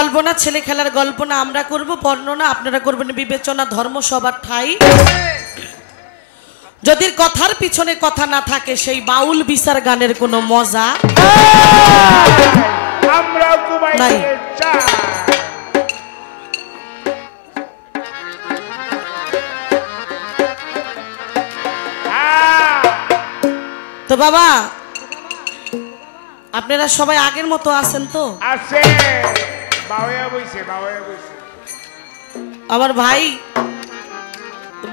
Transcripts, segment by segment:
গল্প না, ছেলে খেলার গল্প না, আমরা করব বর্ণনা, আপনারা করবেন বিবেচনা। ধর্ম সবার ঠাই। যদি কথার পিছনে কথা না থাকে সেই বাউল বিচার গানের কোনো মজা নাই। তো বাবা, আপনারা সবাই আগের মতো আছেন তো? আমার ভাই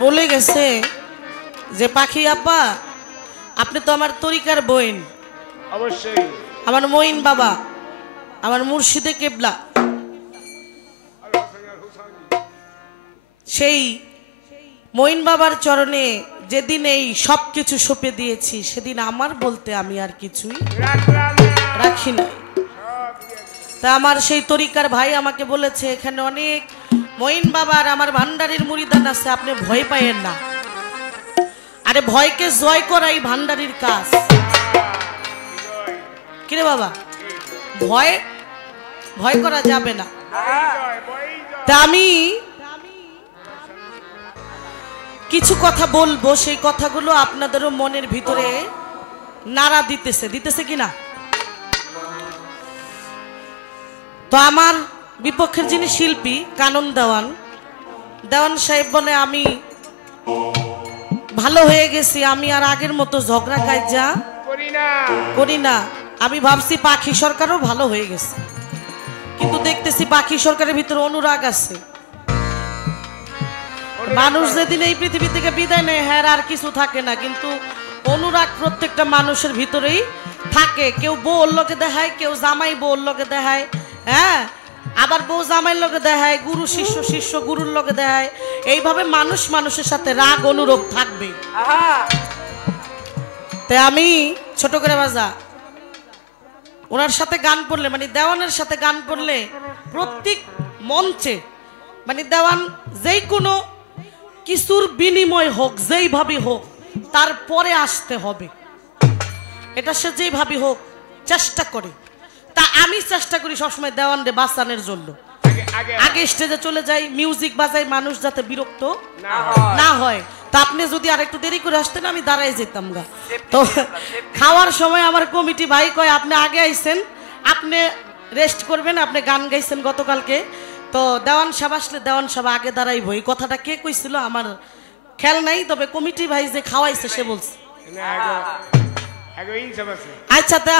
বলে গেছে যে পাখি আপা আপনি তো আমার তরিকার বোন। অবশ্যই আমার মঈন বাবা, আমার মুর্শিদে কেবলা, সেই মঈন বাবার চরণে যেদিন এই সব কিছু সঁপে দিয়েছি সেদিন আমার বলতে আমি আর কিছুই রাখি না। তা আমার সেই তরিকার ভাই আমাকে বলেছে এখানে অনেক মঈন বাবার আমার ভান্ডারির মুরিদান আছে, আপনি ভয় পাইয়েন না। আরে ভয়কে জয় করাই ভান্ডারির কাজ। কিরে বাবা, ভয় ভয় করা যাবে না। তা আমি কিছু কথা বলবো, সেই কথাগুলো আপনাদেরও মনের ভিতরে নাড়া দিতেছে কিনা। তো আমার বিপক্ষের যিনি শিল্পী কানন দেওয়ান সাহেব বলে আমি ভালো হয়ে গেছি, আমি আর আগের মতো ঝগড়া কাইজা করি না। আমি ভাবছি পাখি সরকারও ভালো হয়ে গেছে, কিন্তু দেখতেছি পাখি সরকারের ভিতরে অনুরাগ আছে। মানুষ যেদিন এই পৃথিবী থেকে বিদায় নেয় হ্যাঁ আর কিছু থাকে না, কিন্তু অনুরাগ প্রত্যেকটা মানুষের ভিতরেই থাকে। কেউ বউর লোকে দেখায়, কেউ জামাই বউর লোকে দেখায়, হ্যাঁ আবার বউ জামাইয়ের লোকে দেখায়, গুরু শিষ্য শিষ্য গুরুর লোকে দেখায়। এইভাবে মানুষ মানুষের সাথে রাগ অনুরোধ থাকবে। তাই আমি ছোট করে বাজা ওনার সাথে গান পড়লে মানে দেওয়ানের সাথে গান পড়লে প্রত্যেক মঞ্চে মানে দেওয়ান যেই কোনো কিছুর বিনিময় হোক, যেইভাবে হোক তারপরে আসতে হবে, এটা সে যেইভাবে হোক চেষ্টা করে। তা আমি চেষ্টা করি সবসময় দেওয়ানরে বাঁচানোর জন্য। আগে স্টেজে চলে যাই, মিউজিক বাজাই, মানুষ যাতে বিরক্ত না হয়। তা আপনি যদি আর একটু দেরি করে আসতেন আমি দাঁড়াই যেতাম গা। তো খাওয়ার সময় আমার কমিটি ভাই কয় আপনি আগে আইছেন, আপনি রেস্ট করবেন, আপনি গান গাইছেন গতকালকে, তো দেওয়ান সাহেব আসলে দেওয়ান সাহেব আগে দাঁড়াইব। এই কথাটা কে কইছিল আমার খেয়াল নাই, তবে কমিটি ভাই যে খাওয়াইছে সে বলছে। আচ্ছা তা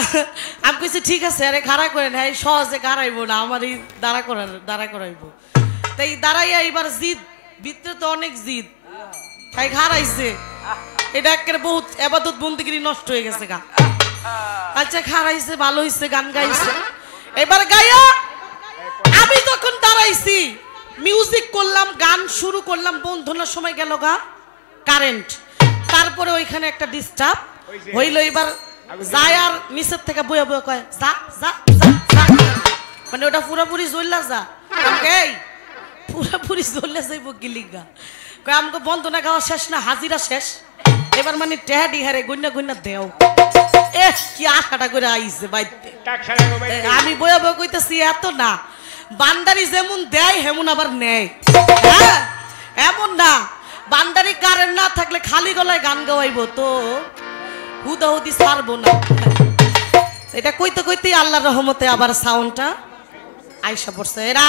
আমি কইছি ঠিক আছে, আরে খাড়া করেন, হ্যাঁ সহজে খাড়াইবো না, আমার এই দাঁড়া করাইবো। তাই দাঁড়াইয়া এবার জিদ, ভিতরে তো অনেক জিদ, তাই খাড়াইছে। এটা একেবারে বহুত এবাদত বন্দিগিরি নষ্ট হয়ে গেছে গা। আচ্ছা খাড়াইছে, ভালো হইছে, গান গাইছে। এবার গায়া আমি তখন দাঁড়াইছি, মিউজিক করলাম, গান শুরু করলাম, বন্ধনার সময় গেল গা কারেন্ট। তারপরে ওইখানে একটা ডিস্টার্ব হইল। এবার যায় আর নিচের থেকে বইয়া বইয়া কয় যা যা যা, মানে ওটা পুরাপুরি জ্বললা যা। এই পুরাপুরি জ্বললে যাইব গিলিগা কয় আমাকে বন্ধনা গাওয়া শেষ না, হাজিরা শেষ, এবার মানে টেহাডি হারে গুন্না দেও। কি আশাটা করে আইছে বাইতে। আমি বইয়া বইয়া কইতেছি এত না, বান্দারি যেমন দেয় হেমন আবার নেয়, হ্যাঁ এমন না। বান্দারি কারেন্ট না থাকলে খালি গলায় গান গাওয়াইব তো হুদাহুদি ছাড়বো না। এটা কইতে কইতেই আল্লাহর রহমতে আবার সাউন্ডটা আইসা পড়ছে। এরা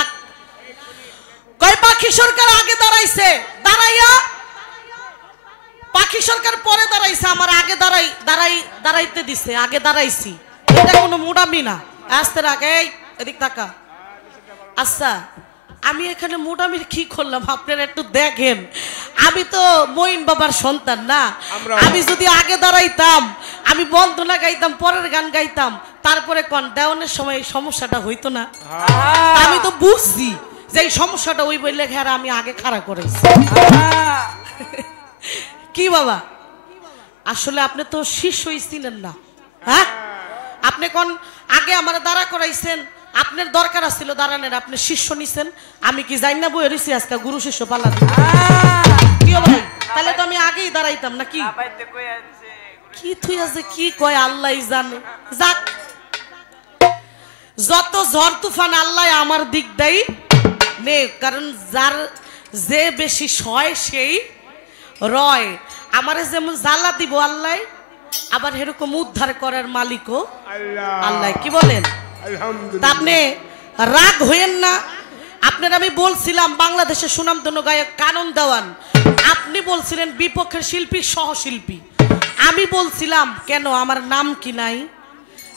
কয় পাখি সরকার আগে দাঁড়াইছে, দাঁড়াইয়া পাখি সরকার পরে দাঁড়াইছে, আমার আগে দাঁড়াইতে দিছে, আগে দাঁড়াইছি। এটা কোনো মোটামি না, আসতে রাখ, এই এদিক তাকা। আচ্ছা আমি এখানে মোটামির কি করলাম আপনারা একটু দেখেন। আমি তো মঈন বাবার সন্তান না, আমি যদি আগে দাঁড়াইতাম, আমি বন্দনা গাইতাম, পরের গান গাইতাম, তারপরে কোন দেওয়ানের সময় এই সমস্যাটা হইতো না। আমি তো বুঝছি যে এই সমস্যাটা ওই বললে ঘেরা আমি আগে খাড়া করেছি। কি বাবা আসলে আপনি তো শিষ্যই ছিলেন না, হ্যাঁ আপনি কোন আগে আমার দাঁড়া করাইছেন, আপনার দরকার ছিল দাঁড়ানোর, আপনি শিষ্য নিছেন। আমি কি জানি না বইয়ে রয়েছি আজকে গুরু শিষ্য পালা কি ভাই, তাহলে তো আমি আগেই দাঁড়াইতাম নাকি। কি তুই আছে কি কয় আল্লাহ জানে। যাক যত ঝড় তুফান আল্লাহ আমার দিক দেয় নে, কারণ যার যে বেশি সয় সেই রয়। আমারে যেমন জ্বালা দিব আল্লাহ, আবার এরকম উদ্ধার করার মালিকও আল্লাহ। কি বলেন? আপনি রাগ হইেন না। আপনার আমি বলছিলাম বাংলাদেশের সুনামধন্য গায়ক কানন দেওয়ান, আপনি বলছিলেন বিপক্ষের শিল্পী সহশিল্পী। আমি বলছিলাম কেন আমার নাম কি নাই?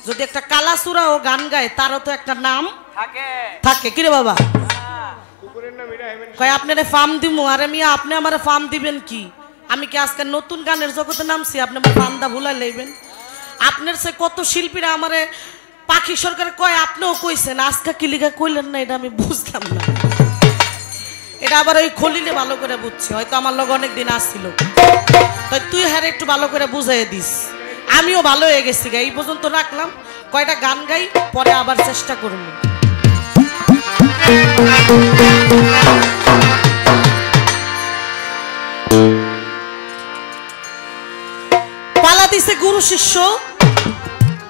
যদি একটা কালাসুরা ও গান গায় তারও তো একটা নাম থাকে। কিরে বাবা কয় আপনারে ফার্ম দিব? আরে মিয়া আপনি আমার ফার্ম দিবেন কি? আমি কি আজকে নতুন গানের জগতে নামছি আপনি আমার ফার্মটা ভুলাই লইবেন? আপনার সে কত শিল্পীরা আমারে পাখি সরকার কয়, আপনিও কইছেন, আজকে কি লিখা কইলেন না এটা আমি বুঝলাম না। এটা আবার ওই খলিলে ভালো করে বুঝছে, হয়তো আমার লগে অনেকদিন আসছিল। তাই তুই হ্যাঁ একটু ভালো করে বুঝাই দিস। আমিও ভালো হয়ে গেছি, এই পর্যন্ত রাখলাম, কয়টা গান গাই পরে আবার চেষ্টা করব। পালা দিছে গুরু শিষ্য।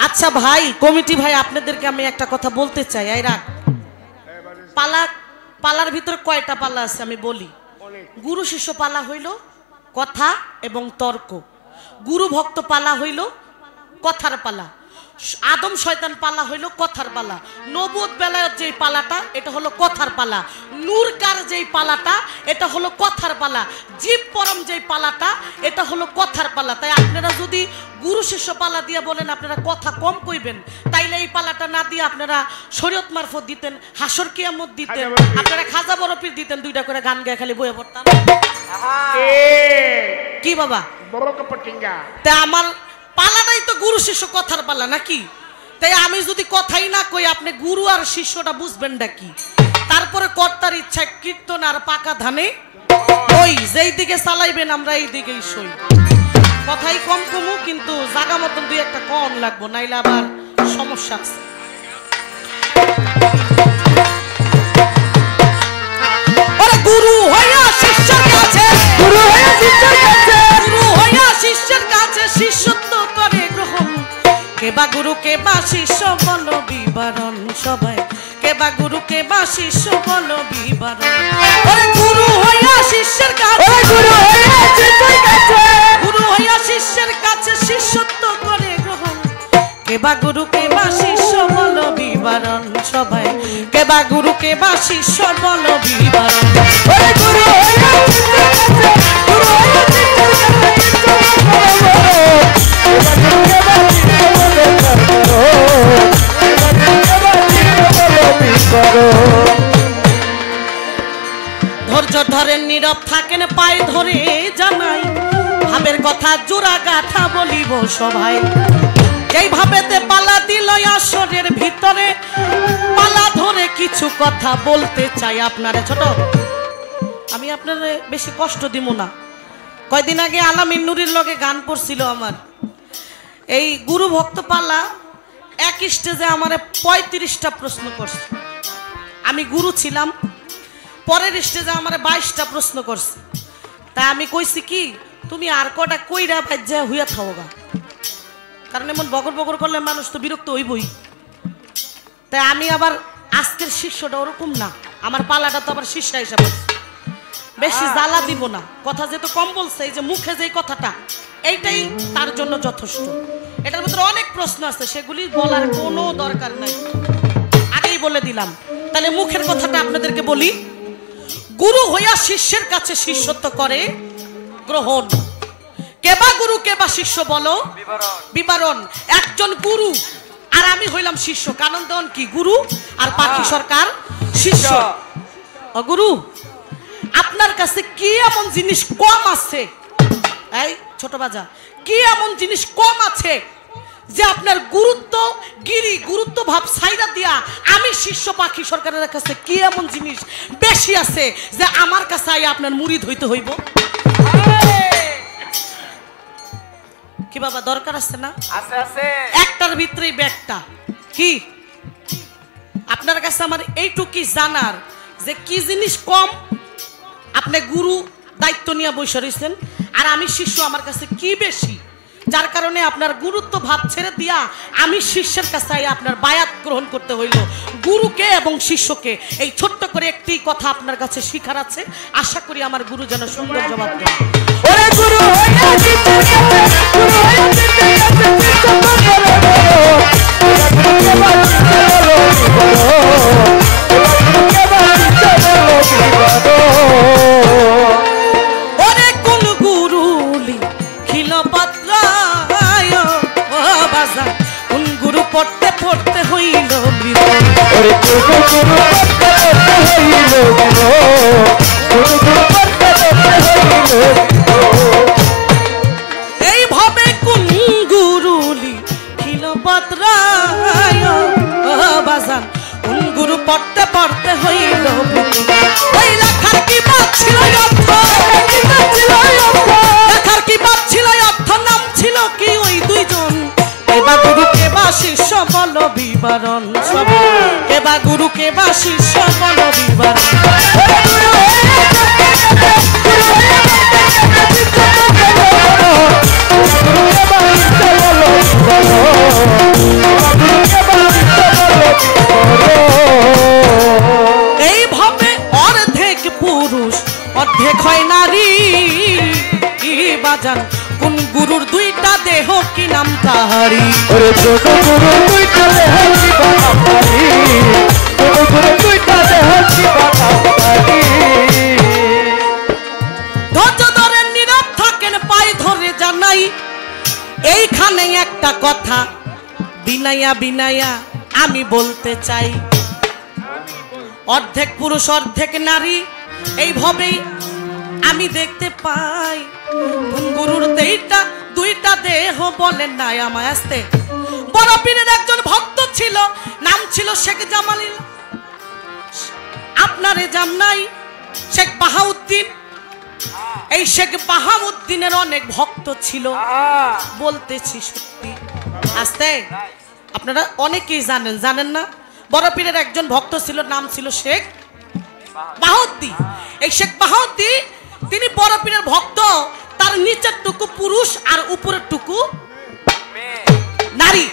আচ্ছা ভাই কমিটি ভাই, আপনাদেরকে আমি একটা কথা বলতে চাই। এই রাখ পালার ভিতরে কয়টা পালা আছে আমি বলি। গুরু শিষ্য পালা হইল কথা এবং তর্ক, গুরু ভক্ত পালা হইল কথার পালা, আদম শয়তান পালা হইল কথার পালা, নবুয়ত বেলায়ত যেই পালাটা এটা হলো কথার পালা, নূরকার যেই পালাটা এটা হলো কথার পালা, জীব পরম যেই পালাটা এটা হলো কথার পালা। তাই আপনারা যদি গুরু শিষ্য পালা দিয়ে বলেন আপনারা কথা কম কইবেন, তাইলে এই পালাটা না দিয়ে আপনারা শরীয়ত মারফত দিতেন, হাসর কিয়ামত দিতেন, আপনারা খাজা বরফির দিতেন, দুইটা করে গান গায়ে খালি বয়ে পড়তাম। কি বাবা তা আমার পালাটাই তো গুরু শিষ্য কথার পালা নাকি? তাই আমি যদি কথাই না কই আপনি গুরু আর শিষ্যটা বুঝবেন না কি? তারপরে কর্তার ইচ্ছা কীর্তন আর পাকা ধানে ওই যেই দিকে চালাইবেন আমরা এই দিকেই সই। কথাই কম কমু, কিন্তু জাগা মতন দুই একটা কম লাগবো, নাইলে আবার সমস্যা আছে। গুরু হইয়া শিষ্যের কাছে, গুরু হইয়া শিষ্যের কাছে, গুরু হইয়া শিষ্যের কাছে শিষ্যত্ব করে গ্রহণ। কেবা গুরু কেবা শিষ্য বলো বিবরণ সবাই, কেবা গুরু কেবা শিষ্য বলো বিবরণ। ওরে গুরু হইয়া শিষ্যের কাছে, গুরু হইয়া শিষ্যের কাছে, গুরু হইয়া শিষ্যের কাছে শিষ্যত্ব করে গ্রহণ। কেবা গুরু কেবা শিষ্য বলো বিবরণ সবাই, কেবা গুরু কেবা শিষ্য বলো বিবরণ। ওরে গুরু হইয়া শিষ্যের কাছে, গুরু হইয়া শিষ্যের ধৈর্য ধরেন নীরব থাকেন পায়ে ধরে জানাই, ভাবের কথা জোড়া গাথা বলিব সবাই। যেই ভাবেতে পালা দিল আসরের ভিতরে, পালা ধরে কিছু কথা বলতে চাই আপনারে। ছোট আমি আপনারে বেশি কষ্ট দিব না। কয়দিন আগে আলামিন নুরির লগে গান পড়ছিল আমার। এই গুরু ভক্ত পালা এক স্টেজে আমারে 35টা প্রশ্ন করছে। আমি গুরু ছিলাম, পরের স্টেজে আমারে 22টা প্রশ্ন করছে। তাই আমি কইছি কি তুমি আর কটা কইরা বাজ্যা হইয়া থাওগা, কারণ এমন বগর বগর করলে মানুষ তো বিরক্ত হইবই। তাই আমি আবার আজকের শিষ্যটা ওরকম না, আমার পালাটা তো আবার শিষ্য হিসাবে বেশি জ্বালা দিব না। কথা যেহেতু কম বলছে, এই যে মুখে যে কথাটা এইটাই তার জন্য যথেষ্ট। এটার ভিতরে অনেক প্রশ্ন আছে, সেগুলি বলার কোনো দরকার নাই, আগেই বলে দিলাম। তাহলে মুখের কথাটা আপনাদেরকে বলি। গুরু হইয়া শিষ্যের কাছে শিষ্যত্ব করে গ্রহণ। কেবা গুরু কেবা শিষ্য বলো বিবরণ। একজন গুরু আর আমি হইলাম শিষ্য। কানন দেওয়ান কি গুরু আর পাখি সরকার শিষ্য। গুরু আপনার কাছে কি এমন জিনিস কম আছে, এই ছোট বাজা, কি এমন জিনিস কম আছে যে আপনার গুরুত্ব গিরি গুরুত্ব ভাব সাইরা দিয়া আমি শিষ্য পাখি সরকারের কাছে কি এমন জিনিস বেশি আছে যে আমার কাছে আই আপনার মুরিদ হইতে হইব? কি বাবা দরকার আছে না? আছে আছে। একটার ভিতরেই ব্যাগটা কি আপনার কাছে আমার এইটুকুই জানার যে কি জিনিস কম। আপনি গুরু দায়িত্ব নিয়ে বসে রয়েছেন আর আমি শিষ্য, আমার কাছে কি বেশি যার কারণে আপনার গুরুত্ব ভাব ছেড়ে দিয়া আমি শিষ্যের কাছে আপনার বায়াত গ্রহণ করতে হইল। গুরুকে এবং শিষ্যকে এই ছোট্ট করে একটি কথা আপনার কাছে শিখার আছে, আশা করি আমার গুরু যেন সুন্দর জবাব দেয়। ওরে গুরু ওরে কোন গুরু লিখিল পত্র, কোন গুরু পড়তে পড়তে হইল মৃত। ওরে গুরু পড়তে হইল গুরু পড়তে হইল। এইভাবে কোন গুরু লিখিল পত্র, বাজান কোন গুরু পড়তে পড়তে হইল মৃত। ওই লেখার কি বাদ ছিল অর্থ, লেখার কি বাদ ছিল অর্থ, নাম ছিল কি ওই দুইজন। কেবা গুরু কেবা শিষ্য বল বিবরণ, কেবা গুরু কেবা শিষ্য বল বিবরণ। এইভাবে অর্ধেক পুরুষ অর্ধেক হয় নারী, বাজান কোন গুরুর দুইটা দেহ কি নাম তাহারি। ওরে ছোট গুরু দুইটা দেহ কি নাম তাহারি, ছোট গুরু দুইটা দেহ কি নাম তাহারি। ধৈর্য ধরে নীরব থাকেন, পায়ে ধরে জানাই এইখানে একটা কথা বিনাইয়া বিনাইয়া আমি বলতে চাই। অর্ধেক পুরুষ অর্ধেক নারী এইভাবেই আমি দেখতে পাই। গুরুর দুইটা দেহ বলেন নাই আমায় আসতে। বড় পীরের একজন ভক্ত ছিল, নাম ছিল শেখ জামালিল, আপনারে জাম নাই শেখ বাহাউদ্দিন। এই শেখ বাহাউদ্দিনের অনেক ভক্ত ছিল, বলতেছি সত্যি আস্তে, আপনারা অনেকেই জানেন, জানেন না? বড় পীরের একজন ভক্ত ছিল, নাম ছিল শেখ বাহাউদ্দিন। এই শেখ বাহাউদ্দিন তিনি বড় পীরের ভক্ত, তার নিচের টুকু পুরুষ আর উপরের টুকু নারী।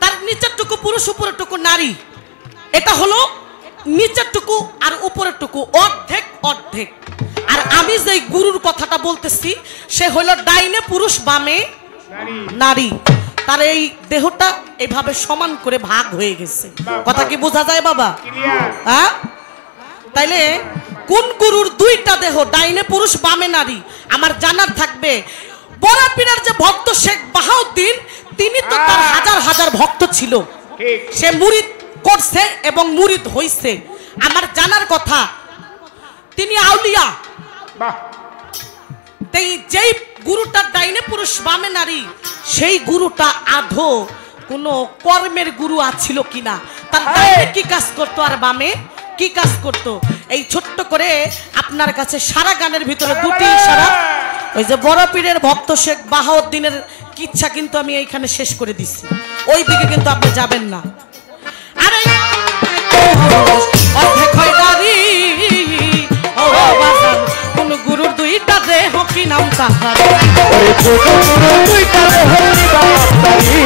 তার নিচের টুকু পুরুষ উপরের টুকু নারী, এটা হলো নিচের টুকু আর উপরের টুকু অর্ধেক অর্ধেক। আর আমি যে গুরুর কথাটা বলতেছি সে হলো ডাইনে পুরুষ বামে নারী। তার এই দেহটা এইভাবে সমান করে ভাগ হয়ে গেছে। কথা কি বোঝা যায় বাবা? হ্যাঁ, তাইলে কোন গুরুর দুইটা দেহ, ডাইনে পুরুষ বামে নারী, আমার জানার থাকবে। বড় পীরের যে ভক্ত শেখ বাহাউদ্দিন, তিনি তো তার হাজার হাজার ভক্ত ছিল, সে মুরিদ করছে এবং মুরিদ হইছে। আমার জানার কথা তিনি আউলিয়া। তাই যেই গুরুটা ডাইনে পুরুষ বামে নারী, সেই গুরুটা আধো কোনো কর্মের গুরু আছিল কিনা, তার ডাইনে কি কাজ করতো আর বামে কি কাজ করতো, এই ছোট্ট করে আপনার কাছে সারা গানের ভিতরে দুটি ইশারা। ওই যে বড় পীরের ভক্ত শেখ বাহাউদ্দিনের কিচ্ছা কিন্তু আমি এইখানে শেষ করে দিচ্ছি, ওই দিকে কিন্তু আপনি যাবেন না। আরে অর্ধেক হয় নারী, ও বাজান কোন গুরুর দুইটা দেহ কি নাম তাহারি। ওরে ছোট গুরু দুইটা দেহ কি নাম তাহারি,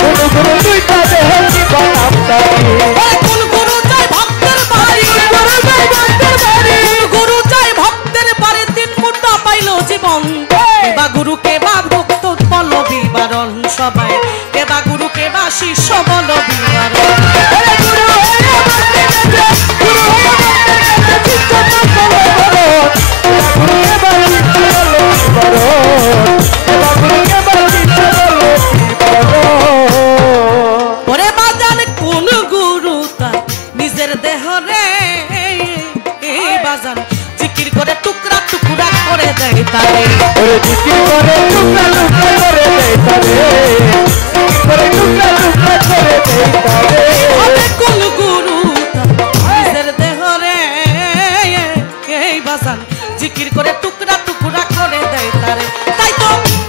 ছোট গুরু দুইটা দেহ কি নাম তাহারি। কোন গুরু চাই ভক্তের বাড়ি, গুরু চাই ভক্তের বাড়ি, তিন মুদ্রা পাইল জীবন। কেবা গুরু কেবা ভক্ত বল বিবরণ, সবাই কেবা গুরু কেবা শিষ্য বল বিবরণ। ওরে বাজান কোন গুরু তার নিজের দেহ রে, বাজান জিকির করে টুকরা টুকরা করে দেয় তারে। ওরে জিকির করে টুকরা টুকরা করে দেয় তারে, করে টুকরা টুকরা করে দেয় তারে। ওরে কোন গুরু তার নিজের দেহ রে, এই বাজান জিকির করে টুকরা টুকরা করে দেয় তারে। তাই তো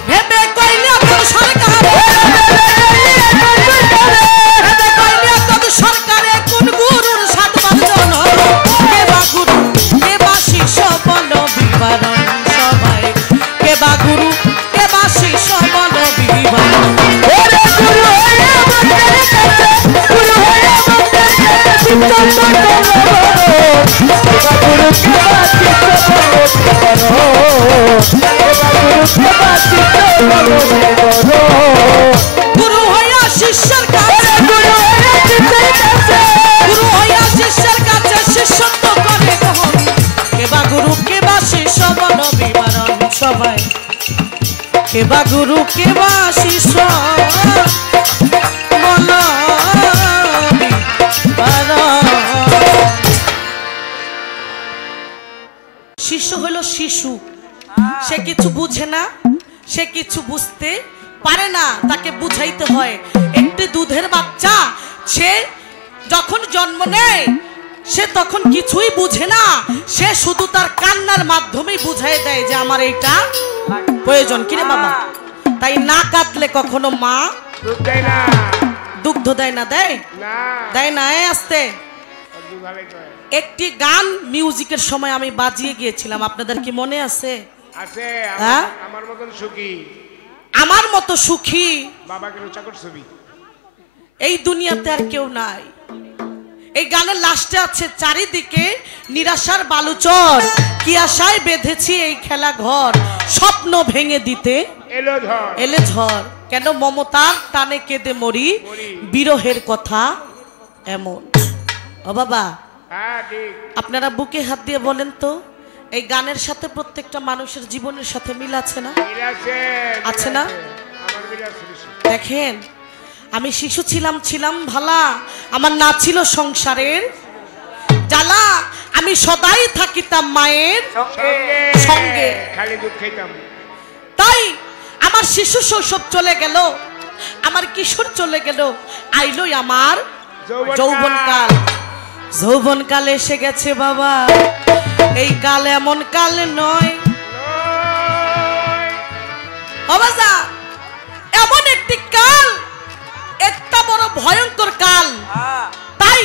ভেবে কইলে তোর সরকারে, ভেবে কইলে তোর সরকারে কোন গুরুর সাতবার জন। কেবা গুরু কেবা শিষ্য বল বিবরণ, সবাই কেবা গুরু কেবা গুরু কেবা শিষ্য বলো শিষ্য হলো শিশু, সে কিছু বুঝে না, সে কিছু বুঝতে পারে না, তাকে বুঝাইতে হয়। একটি দুধের বাচ্চা সে যখন জন্ম নেয় সে তখন কিছুই বুঝে না, সে শুধু তার কান্নার মাধ্যমেই বুঝাই দেয় যে আমার এইটা প্রয়োজন। কিরে বাবা, তাই না কাঁদলে কখনো মা দুগ্ধ দেয় না, দেয় দেয় না। আসতে একটি গান মিউজিকের সময় আমি বাজিয়ে গিয়েছিলাম, আপনাদের কি মনে আছে? আমার মতো সুখী এই দুনিয়াতে আর কেউ নাই। এই গানের লাস্টে আছে, চারিদিকে নিরাশার বালুচর, কি আশায় বেঁধেছি এই খেলা ঘর, স্বপ্ন ভেঙে দিতে এলে ঝড়, কেন মমতার টানে কেঁদে মরি, বিরহের কথা এমন। ও বাবা, আপনারা বুকে হাত দিয়ে বলেন তো, এই গানের সাথে প্রত্যেকটা মানুষের জীবনের সাথে মিল আছে না? আছে না? দেখেন, আমি শিশু ছিলাম ভালা, আমার না ছিল সংসারের জ্বালা, আমি সদাই থাকিতাম মায়ের সঙ্গে, তাই আমার শিশু শৈশব চলে গেল, আমার কিশোর চলে গেল, আইলো আমার যৌবনকাল। যৌবনকাল এসে গেছে বাবা, এই কাল এমন কাল নয় বাবা, এমন একটি কাল, একটা বড় ভয়ঙ্কর কাল। তাই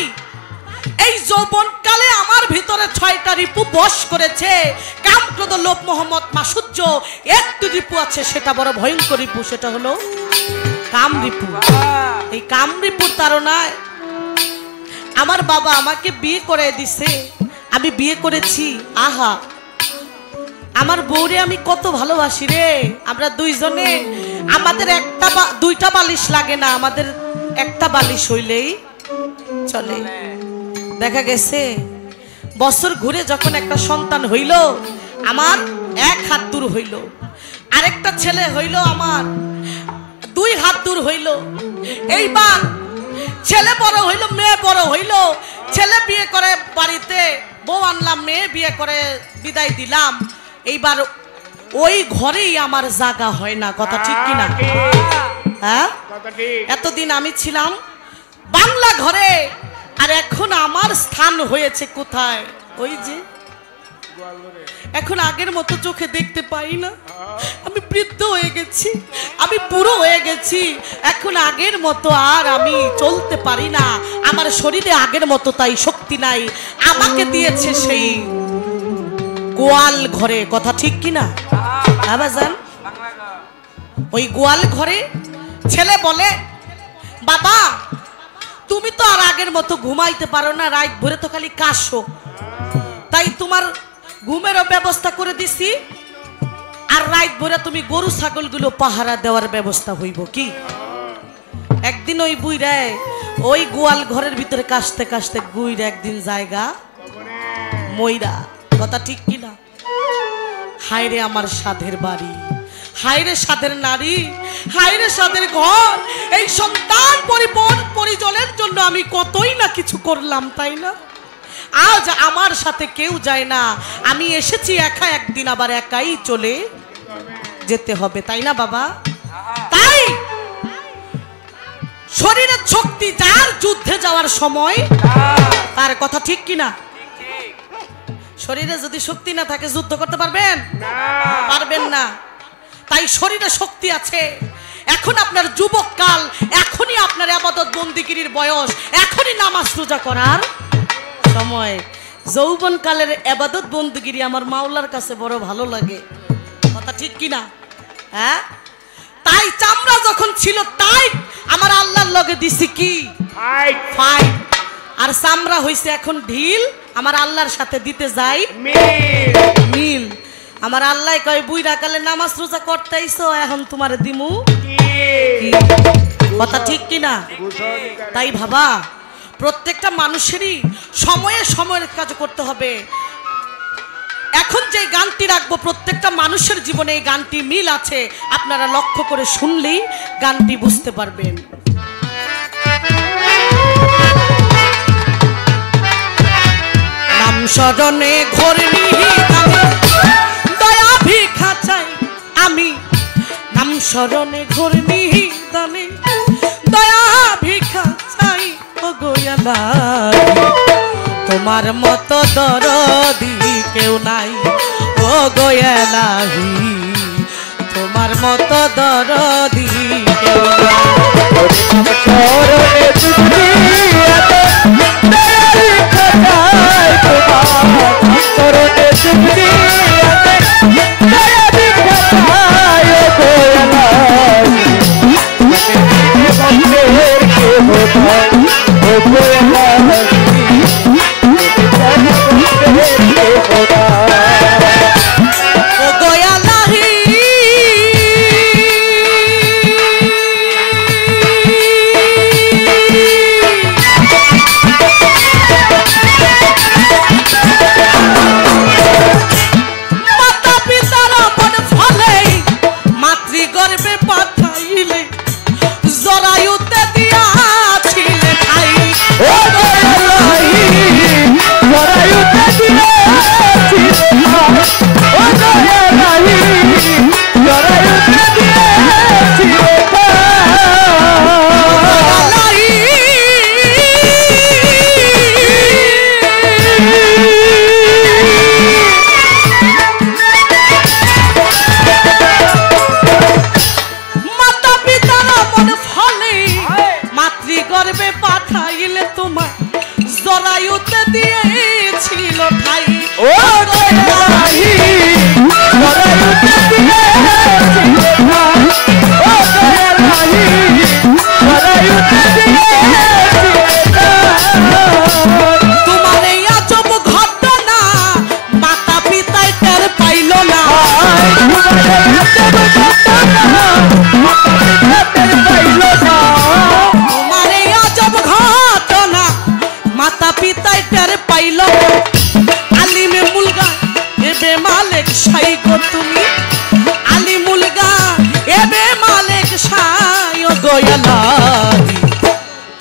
এই যৌবন কালে আমার ভিতরে 6টা রিপু বশ করেছে, কাম, ক্রোধ, লোভ, মোহ, মদ, মাৎসর্য। একটি রিপু আছে, সেটা বড় ভয়ঙ্কর রিপু, সেটা হলো কাম রিপু। এই কাম রিপুর তাড়নায় আমার বাবা আমাকে বিয়ে করে দিছে, আমি বিয়ে করেছি। আহা, আমার বউরে আমি কত ভালোবাসি রে। আমরা দুইজনে, আমাদের একটা দুইটা বালিশ লাগে না, আমাদের একটা বালিশ হইলেই চলে। দেখা গেছে বছর ঘুরে যখন একটা সন্তান হইল, আমার 1 হাত দূর হইল, আরেকটা ছেলে হইল আমার 2 হাত দূর হইল। এইবার ছেলে বড় হইল, মেয়ে বড় হইল, ছেলে বিয়ে করে বাড়িতে বউ আনলাম, মেয়ে বিয়ে করে বিদায় দিলাম। এইবার ওই ঘরেই আমার জায়গা হয় না, কথা ঠিক কিনা? হ্যাঁ, এতদিন আমি ছিলাম বাংলা ঘরে, আর এখন আমার স্থান হয়েছে কোথায়? ওই যে এখন আগের মতো চোখে দেখতে পাই না, আমি বৃদ্ধ হয়ে গেছি, আমি বুড়ো হয়ে গেছি, এখন আগের মতো আর আমি চলতে পারি না, আমার শরীরে আগের মতো তাই শক্তি নাই। আমাকে দিয়েছে সেই গোয়াল ঘরে, কথা ঠিক কিনা? বাবাজান, ওই গোয়াল ঘরে ছেলে বলে, বাবা তুমি তো আর আগের মতো ঘুমাইতে পারো না, রাত ভরে তো খালি কাশো, তাই তোমার ঘুমেরও ব্যবস্থা করে দিছি, আর রাত ভরে তুমি গরু ছাগলগুলো পাহারা দেওয়ার ব্যবস্থা হইব। কি একদিন ওই বুইরায় ওই গোয়াল ঘরের ভিতরে কাশতে কাশতে গুইরা একদিন জায়গা মইরা, কথা ঠিক কিনা? হায়রে আমার সাধের বাড়ি, হায়রে সাধের নারী, হায়রে সাধের ঘর, এই সন্তান পরিজনের জন্য আমি কতই না কিছু করলাম, তাই না? আজ আমার সাথে কেউ যায় না, আমি এসেছি একা, একদিন আবার একাই চলে যেতে হবে, তাই না বাবা? তাই শরীরের শক্তি যার যুদ্ধে যাওয়ার সময়, তার কথা ঠিক কিনা? শরীরে যদি শক্তি না থাকে যুদ্ধ করতে পারবেন? পারবেন না। তাই শরীরে শক্তি আছে, এখন আপনার যুবক কাল, এখনই আপনার ইবাদত বন্দিগিরির বয়স, এখনই নামাজ রোজা করার সময়। যৌবন কালের ইবাদত বন্দিগিরি আমার মাওলার কাছে বড় ভালো লাগে, কথা ঠিক কিনা? হ্যাঁ, তাই চামড়া যখন ছিল তাই আমার আল্লাহর লগে দিছি কি ফাইট, আর চামড়া হইছে এখন ঢিল, আমার আল্লাহর সাথে দিতে যাই মিল। আমার আল্লাহ কয়, বুইরা কালে নামাজ রোজা করতে আইছো, এখন তোমার দিমু কি, কথা ঠিক কিনা? তাই ভাবা, প্রত্যেকটা মানুষেরই সময়ে সময়ের কাজ করতে হবে। এখন যে গানটি রাখবো প্রত্যেকটা মানুষের জীবনে এই গানটি মিল আছে, আপনারা লক্ষ্য করে শুনলেই গানটি বুঝতে পারবেন। নাম স্মরণে ঘোর নিহিতানে দয়া ভিক্ষা চাই আমি, নাম স্মরণে ঘোর নিহিতানে দয়া ভিক্ষা চাই ও গোয়ালা, তোমার মতো দরদি কেউ নাই ও গোয়ালাহি, তোমার মতো দরদি কেউ নাই।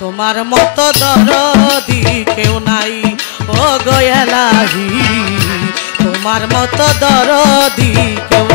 তোমার মতো দরদি কেউ নাই ও গোয়ালাহি, তোমার মতো দরদি কেউ।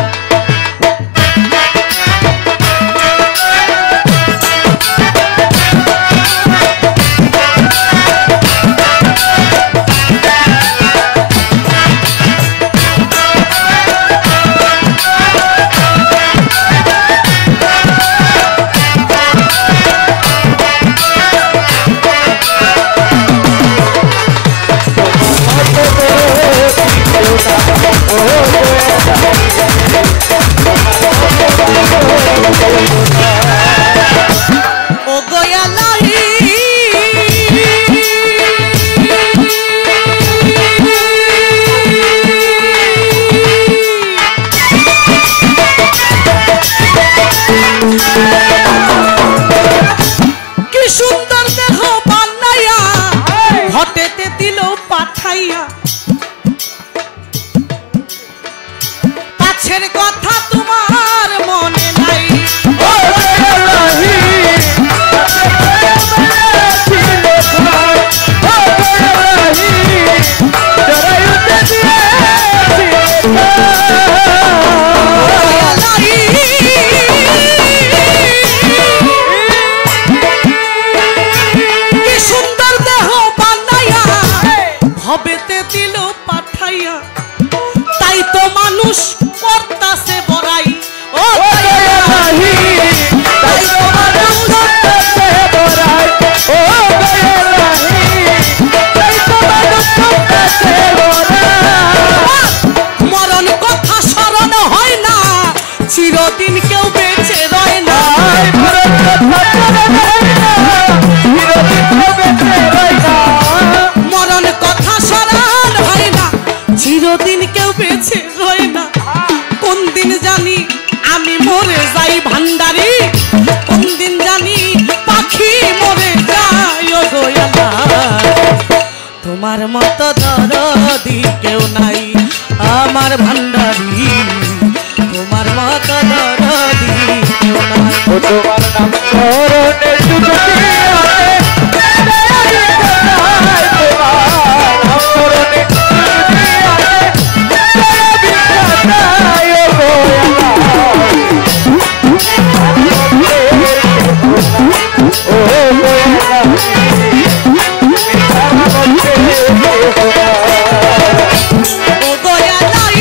কথা তোমার মনে নাই কি সুন্দর দেহ বানাইয়া ভবেতে দিল পাঠাইয়া, তাই তো মানুষ করতাছে বড়াই ও গোয়ালাহি, তাই তো মানুষ করতাছে বড়াই ও গোয়ালাহি, তাই তো মানুষ করতাছে বড়াই। মরণ কথা স্মরণ হয় না, চিরদিন কেউ বেঁচে রয় না, মরণ কথা স্মরণ হয় না, চিরদিন কেউ বেঁচে রয় না, মরণ কথা স্মরণ হয় না, চিরদিন কেউ বেঁচে রয় না। কোন দিন জানি আমি মরে যাই ভান্ডারি, কোন দিন জানি পাখি মরে যায় ও গোয়ালা, তোমার মতো দরদি কেউ নাই আমার। দয়ার ভান্ডারি তোমার মতো দরদি কেউ নাই। ও তোমার নাম স্মরণে সুখ দিয়াছে, তোমার নাম স্মরণে সুখ দিয়াছে, ও ও দয়ালাই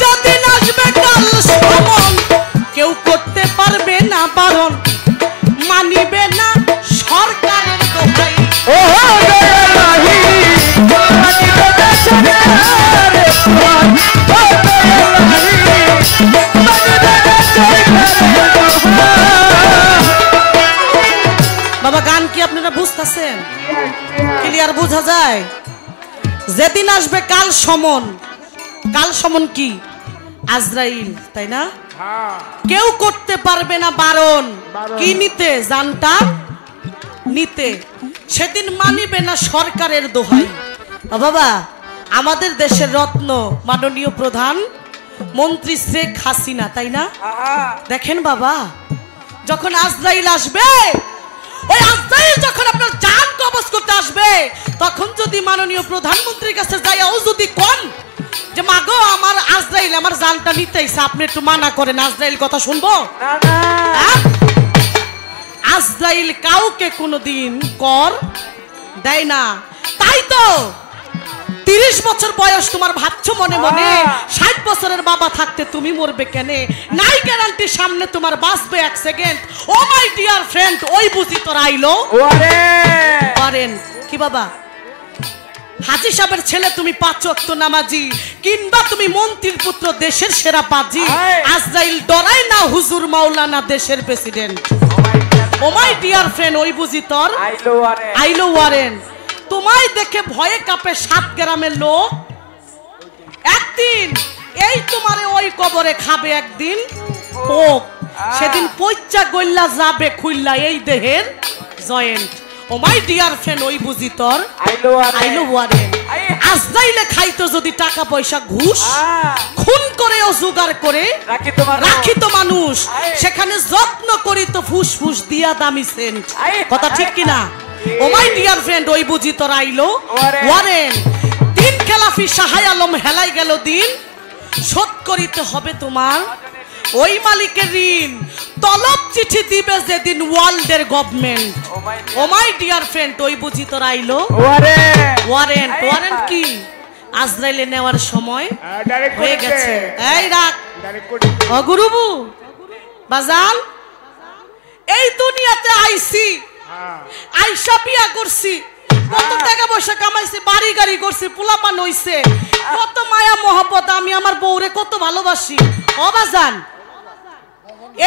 যদিন আসবে কাল সমন কেউ করতে পারবে না বারণ মানিবে না সরকারের দোহাই। ও দয়ালাহি মানিবে না সরকারে তোমার, ও দয়ালাহি মানিবে না সরকারে তোমার। বাবা গান কি আপনারা বুঝতেছেন? ক্লিয়ার বোঝা যায়? যেদিন আসবে কাল সমন, কাল সমন কি? আজরাইল, তাই না? কেউ করতে পারবে না বারণ কি নিতে, জানটা নিতে। সেদিন মানিবে না সরকারের দোহাই। বাবা আমাদের দেশের রত্ন মাননীয় প্রধান মন্ত্রী শেখ হাসিনা, তাই না? দেখেন বাবা, যখন আজরাইল আসবে, ওই আজরাইল যখন আপনার জান কবজ করতে আসবে, তখন যদি মাননীয় প্রধানমন্ত্রীর কাছে যাইয়াও যদি কোন যে মাগো আমার আজরাইল আমার জানটা নিতেইছে, আপনি একটু মানা করেন, আজরাইল কথা শুনবো? হ্যাঁ? আজরাইল কাউকে কোনোদিন কর দেয় না। তাই তো 30 বছর বয়স তোমার ভাবছো মনে মনে 60 বছরের বাবা থাকতে তুমি মরবে কেনে? নাই গ্যারান্টি সামনে তোমার বাঁচবে 1 second. Oh my dear friend, ওই বুঝি তোর আইলো পারেন কি বাবা? হাজী সাহেবের ছেলে তুমি 5 ওয়াক্ত নামাজি, কিংবা তুমি মন্ত্রীর পুত্র দেশের সেরা পাজি, আজরাইল ডরায় না হুজুর মাওলানা দেশের president. Oh my dear friend, ওই বুঝি তোর আইলো ওয়ারেন। তোমায় দেখে ভয়ে কাঁপে 7 গ্রামের লোক। একদিন এই তোমারে ওই কবরে খাবে একদিন পোক, সেদিন পইচা গইল্লা যাবে খুইল্লা এই দেহের joint. Oh my dear friend, ওই বুঝি তোর আইলো ওয়ারেন। আজরাইলে খাইতো যদি টাকা পয়সা ঘুষ, খুন করেও জোগাড় করে রাখিত মানুষ, সেখানে যত্ন করিত ফুসফুস দিয়া দামি সেন্ট। কথা ঠিক কিনা? ও মাই ডিয়ার ফ্রেন্ড, ওই বুঝি তোর আইলো ওয়ারেন। দিন খেলাফি শাহাই আলম হেলাই গেল দিন, শোধ করিতে হবে তোমার ওই মালিকের ঋণ। তলব চিঠি দিবে যেদিন ওয়ার্ল্ডের government. Oh my dear friend, ওই বুঝি তোর আইলো ওয়ারেন্ট। ওয়ারেন্ট কি? আজরাইলে নেওয়ার সময় হয়ে গেছে। এই রাখ ও গুরুবু বাজান, এই দুনিয়াতে আইছি, আইসা বিয়া করছি, কত টাকা পয়সা কামাইছি, বাড়ি গাড়ি করছি, পোলাপান হইছে, কত মায়া মহব্বত, আমি আমার বউরে কত ভালোবাসি। ও বাজান,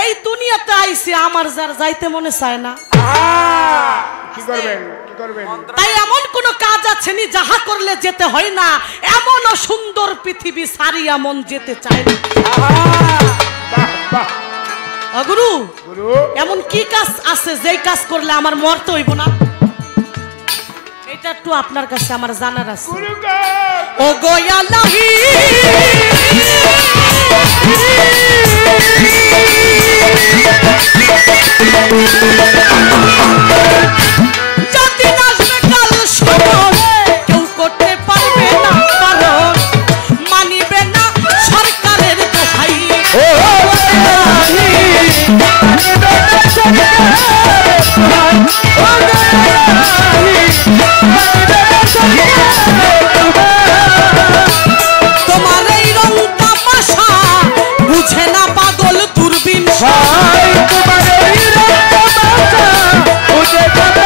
এই দুনিয়াতে আইছি, আমার যার যাইতে মনে চায় না। কি করবেন? তাই এমন কোন কাজ আছে নি যাহা করলে যেতে হয় না? এমন সুন্দর পৃথিবী সারিয়া মন যেতে চায় না। গুরু, এমন কি কাজ আছে যেই কাজ করলে আমার মরতে হইব না? এটা একটু আপনার কাছে আমার জানার আছে। ও গোয়ালাহি যদিন আসবে কাল সময় কেউ করতে পারবে না বারণ, মানিবে না সরকারের দোহাই। তোমার এই রং তামাশা বুঝে না পাগল দূরবীন। তোমার এই রং তামাশা বুঝে না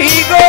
ভালোবাসি গো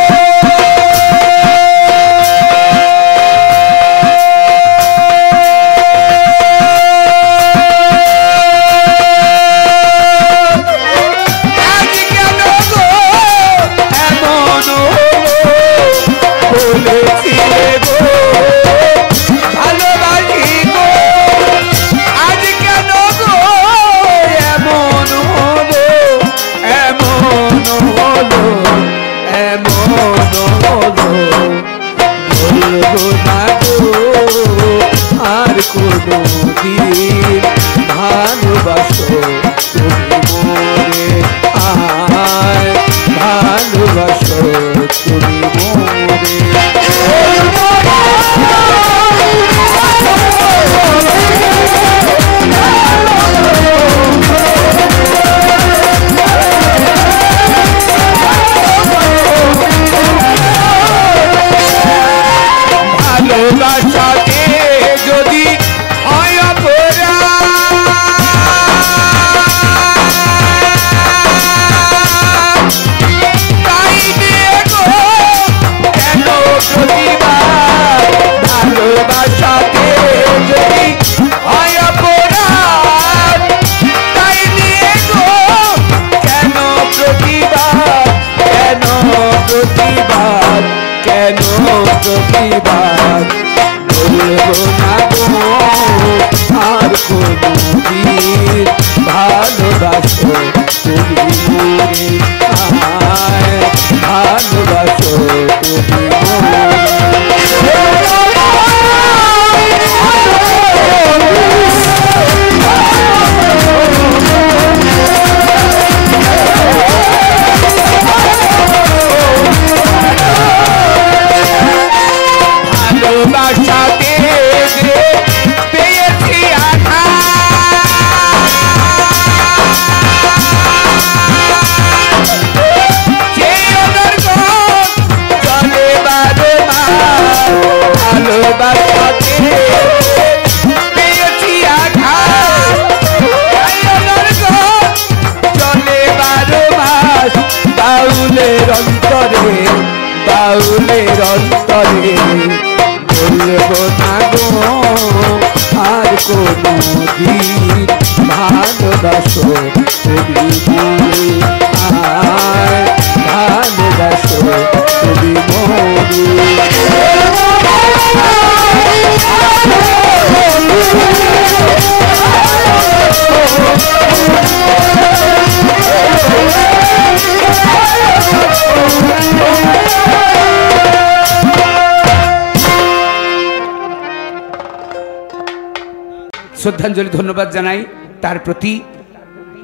শ্রদ্ধাঞ্জলি ধন্যবাদ জানাই তার প্রতি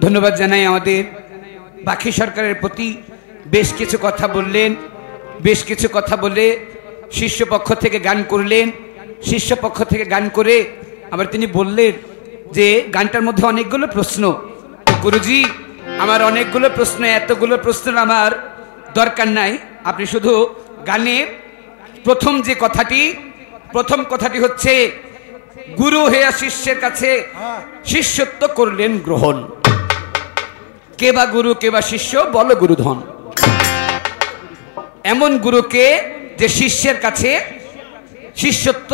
ধন্যবাদ জানাই আমাদের বাকি সরকারের প্রতি বেশ কিছু কথা বললেন বেশ কিছু কথা বলে শিষ্য পক্ষ থেকে গান করলেন শিষ্য পক্ষ থেকে গান করে আবার তিনি বললেন যে গানটার মধ্যে অনেকগুলো প্রশ্ন গুরুজি আমার অনেকগুলো প্রশ্ন এতগুলো প্রশ্ন আমার দরকার নাই আপনি শুধু গানের প্রথম কথাটি হচ্ছে গুরু হেয়া শিষ্যের কাছে শিষ্যত্ব করলেন গ্রহণ কে বা গুরু কে বা শিষ্য বলো গুরুধন এমন গুরুকে যে শিষ্যের কাছে শিষ্যত্ব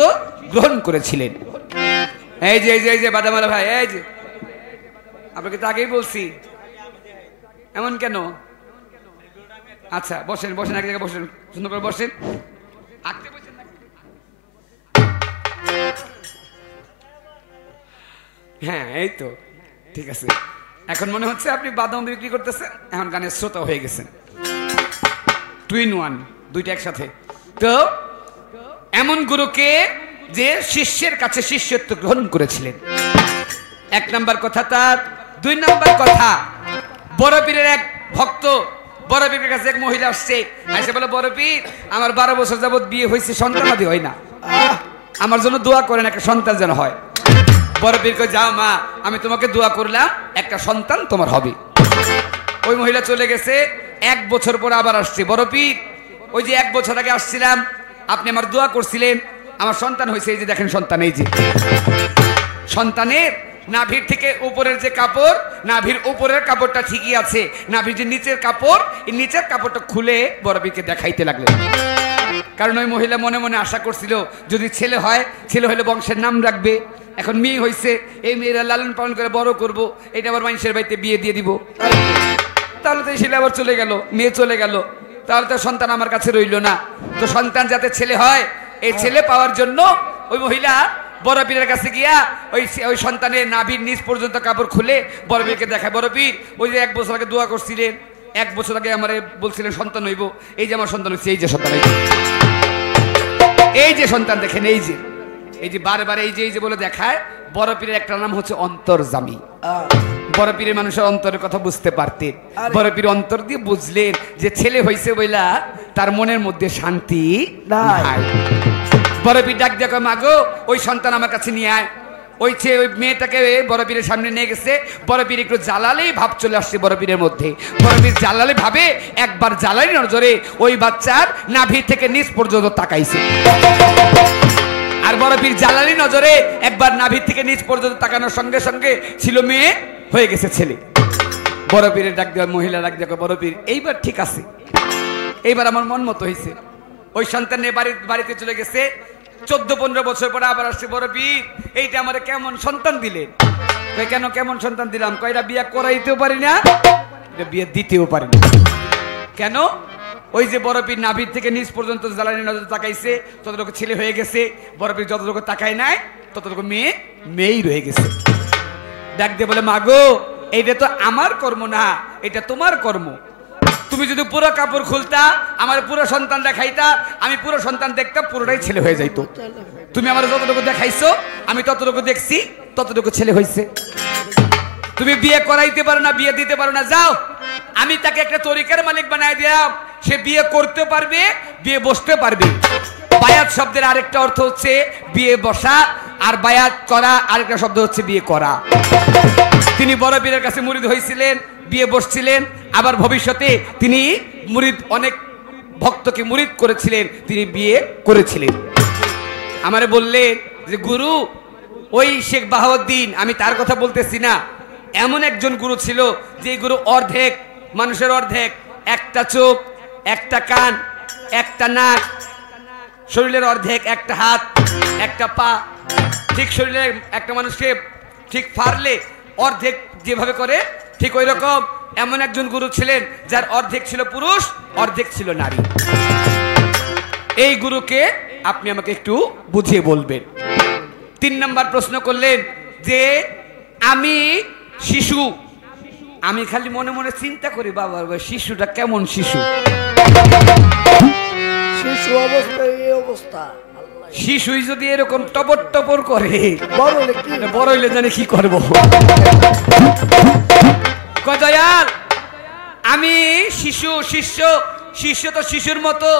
গ্রহণ করেছিলেন এই যে বাদামালা ভাই এই যে আপনাকে তো আগেই বলছি এমন কেন আচ্ছা বসেন বসেন এক জায়গায় বসেন সুন্দর করে বসেন হ্যাঁ এই তো ঠিক আছে এখন মনে হচ্ছে আপনি বাদাম বিক্রি করতেছেন এখন গানের শ্রোতা হয়ে গেছেন 2 in 1 দুইটা একসাথে তো এমন গুরুকে যে শিষ্যের কাছে শিষ্যত্ব গ্রহণ করেছিলেন এক নাম্বার কথা তার 2 নাম্বার কথা বড় পীরের এক ভক্ত বড় পীরের কাছে এক মহিলা আসছে এসে বলে বড় পীর আমার 12 বছর যাবত বিয়ে হয়েছে সন্তানাদি হয় না আমার জন্য দোয়া করেন একটা সন্তান যেন হয় বড় পীর কই যাও মা আমি তোমাকে দোয়া করলাম একটা সন্তান তোমার হবে ওই মহিলা চলে গেছে 1 বছর পর আবার আসছে বড় পীর ওই যে 1 বছর আগে আসছিলাম আপনি আমার দোয়া করছিলেন আমার সন্তান হয়েছে এই যে দেখেন সন্তান এই যে সন্তানের নাভির থেকে উপরের যে কাপড়, নাভির উপরের কাপড়টা ঠিকই আছে, নাভির যে নিচের কাপড়, এই নিচের কাপড়টা খুলে বড়বীরকে দেখাইতে লাগলেন। কারণ ওই মহিলা মনে মনে আশা করছিল যদি ছেলে হয়, ছেলে হলে বংশের নাম রাখবে। এখন মেয়ে হয়েছে, এই মেয়েরা লালন পালন করে বড় করব, এটা আবার মানুষের বাড়িতে বিয়ে দিয়ে দিব। তাহলে তো এই ছেলে আবার চলে গেল, মেয়ে চলে গেল, তাহলে তো সন্তান আমার কাছে রইল না। তো সন্তান যাতে ছেলে হয়, এই ছেলে পাওয়ার জন্য ওই মহিলা বড় পীরের কাছে গিয়া ওই সন্তানের নাভির নিচ পর্যন্ত কাপড় খুলে বড় পীরকে দেখায়। বড় পীর, ওই যে 1 বছর আগে দোয়া করছিলেন, 1 বছর আগে আমার বলছিলেন সন্তান হইব, এই যে আমার সন্তান হচ্ছে, এই যে সন্তান, এই যে সন্তান দেখেন, এই যে বারবার এই যে বলে দেখায়। বড় পীরের একটা নাম হচ্ছে অন্তর্যামী। বড় পীরের মানুষের অন্তরের কথা বুঝতে পারতেন। বড় পীর অন্তর দিয়ে বুঝলেন যে ছেলে হয়েছে বইলা তার মনের মধ্যে শান্তি নাই। বড় পীর ডাক দেখো, মাগো ওই সন্তান আমার কাছে নিয়ে আয়। ওই মেয়েটাকে বড় পীরের সামনে নিয়ে গেছে। বড় পীর একটু জ্বালালেই ভাব চলে আসছে বড় পীরের মধ্যে। বড় পীর জ্বালালে ভাবে, একবার জ্বালাই নজরে ওই বাচ্চার নাভি থেকে নিচ পর্যন্ত তাকাইছে। আর বড় পীর জ্বালালি নজরে একবার নাভি থেকে নিচ পর্যন্ত তাকানোর সঙ্গে সঙ্গে ছিল মেয়ে, হয়ে গেছে ছেলে। বড় পীরের ডাক দেওয়া মহিলা ডাক দেখো, বড় পীর এইবার ঠিক আছে, এইবার আমার মন মতো হয়েছে। ওই সন্তান নিয়ে বাড়িতে চলে গেছে। 14-15 বছর পরে আবার আসছে, বড় পীর এইটা আমার কেমন সন্তান দিলেন? কেন কেমন সন্তান দিলাম? কয়টা বিয়ে করাইতেও পারি না, বিয়ে দিতেও পারি না। কেন? ওই যে বড় পীর নাভির থেকে নিচ পর্যন্ত জ্বালানি নজর তাকাইছে, ততটুকু ছেলে হয়ে গেছে। বড় পীর যতটুকু তাকায় নাই, ততটুকু মেয়েই রয়ে গেছে। ডাক দিয়ে বলে, মাগো এইটা তো আমার কর্ম না, এটা তোমার কর্ম। তুমি যদি পুরো কাপড় খুলতা, আমার পুরো সন্তান দেখাইতা, আমি পুরো সন্তান দেখতাম, পুরোটাই ছেলে হয়ে যাইতো। তুমি আমার যতটুকু দেখাইছো, আমি ততটুকু দেখছি, ততটুকু ছেলে হয়েছে। তুমি বিয়ে করাইতে পারো না, বিয়ে দিতে পারো না, যাও আমি তাকে একটা তরিকার মালিক বানাই দিলাম, সে বিয়ে করতে পারবে, বিয়ে বসতে পারবে। বায়াত শব্দের আরেকটা অর্থ হচ্ছে বিয়ে বসা, আর বায়াত করা আরেকটা শব্দ হচ্ছে বিয়ে করা। তিনি বড় পীরের কাছে মুরিদ হয়েছিলেন, বিয়ে বসছিলেন, আবার ভবিষ্যতে তিনি অনেক ভক্তকে মুরিদ করেছিলেন, তিনি বিয়ে করেছিলেন। আমারে বললেন যে গুরু ওই শেখ বাহাউদ্দিন, আমি তার কথা বলতেছি না, এমন একজন গুরু ছিল যে গুরু অর্ধেক মানুষের অর্ধেক, একটা চোখ, একটা কান, একটা নাক, শরীরের অর্ধেক, একটা হাত, একটা পা। ঠিক শরীরের একটা মানুষকে ঠিক ফাড়লে অর্ধেক যেভাবে করে, ঠিক ওই রকম এমন একজন গুরু ছিলেন যার অর্ধেক ছিল পুরুষ, অর্ধেক ছিল নারী। এই গুরুকে আপনি আমাকে একটু বুঝিয়ে বলবেন। 3 নম্বর প্রশ্ন করলেন যে আমি শিশু, আমি খালি মনে মনে চিন্তা করি, বাবা শিশুটা কেমন শিশু? শিশু অবস্থায় এই অবস্থা, শিশুই যদি এরকম টপর টপর করে, বড় হইলে জানে কি করবো। দয়াল আমি শিশু, শিষ্য তো শিশুর মতো,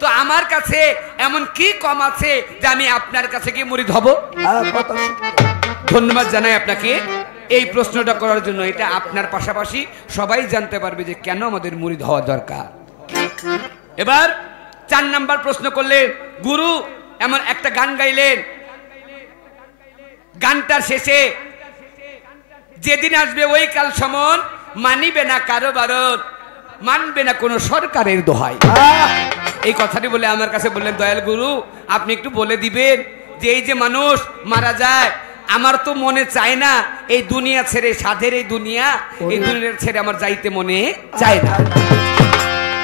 তো আমার কাছে এমন কি কম আছে যে আমি আপনার কাছে গিয়ে মুরিদ হব? ধন্যবাদ জানাই আপনাকে এই প্রশ্নটা করার জন্য। এটা আপনার পাশাপাশি সবাই জানতে পারবে যে কেন আমাদের মুরিদ হওয়া দরকার। এবার 4 নাম্বার প্রশ্ন করলেন, গুরু এমন একটা গান গাইলেন, গানটার শেষে যেদিন আসবে ওই কাল সমন, মানিবে না কারো বারণ, মানবে না কোনো সরকারের দোহাই। এই কথাটি বলে আমার কাছে বললেন, দয়াল গুরু আপনি একটু বলে দিবেন যে এই যে মানুষ মারা যায়, আমার তো মনে চায় না এই দুনিয়া ছেড়ে, সাধের এই দুনিয়া ছেড়ে আমার যাইতে মনে চায় না।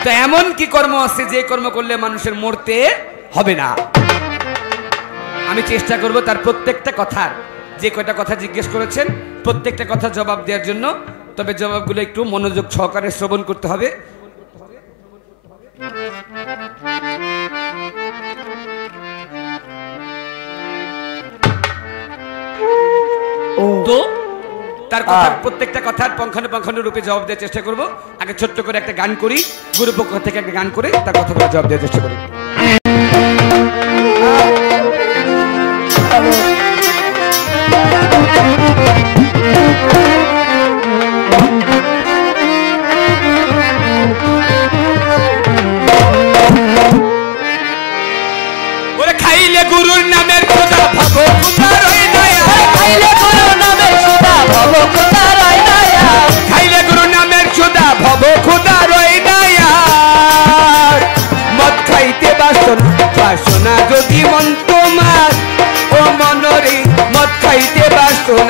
তো এমন কি কর্ম আছে যে কর্ম করলে মানুষের মরতে হবে না? আমি চেষ্টা করব তার প্রত্যেকটা কথার, যে কয়টা কথা জিজ্ঞেস করেছেন প্রত্যেকটা কথা জবাব দেওয়ার জন্য। তবে জবাবগুলো একটু মনোযোগ সহকারে শ্রবণ করতে হবে। তো তার কথার প্রত্যেকটা কথার পঙ্খানুপুঙ্খানু রূপে জবাব দেওয়ার চেষ্টা করব। আগে ছোট্ট করে একটা গান করি, গুরু পক্ষ থেকে একটা গান করে তার কথাগুলো জবাব দেওয়ার চেষ্টা করি। খাইলে গুরুর নামের খোদা ভাগো খোদা রই দয়া, খাইলে গুরুর নামের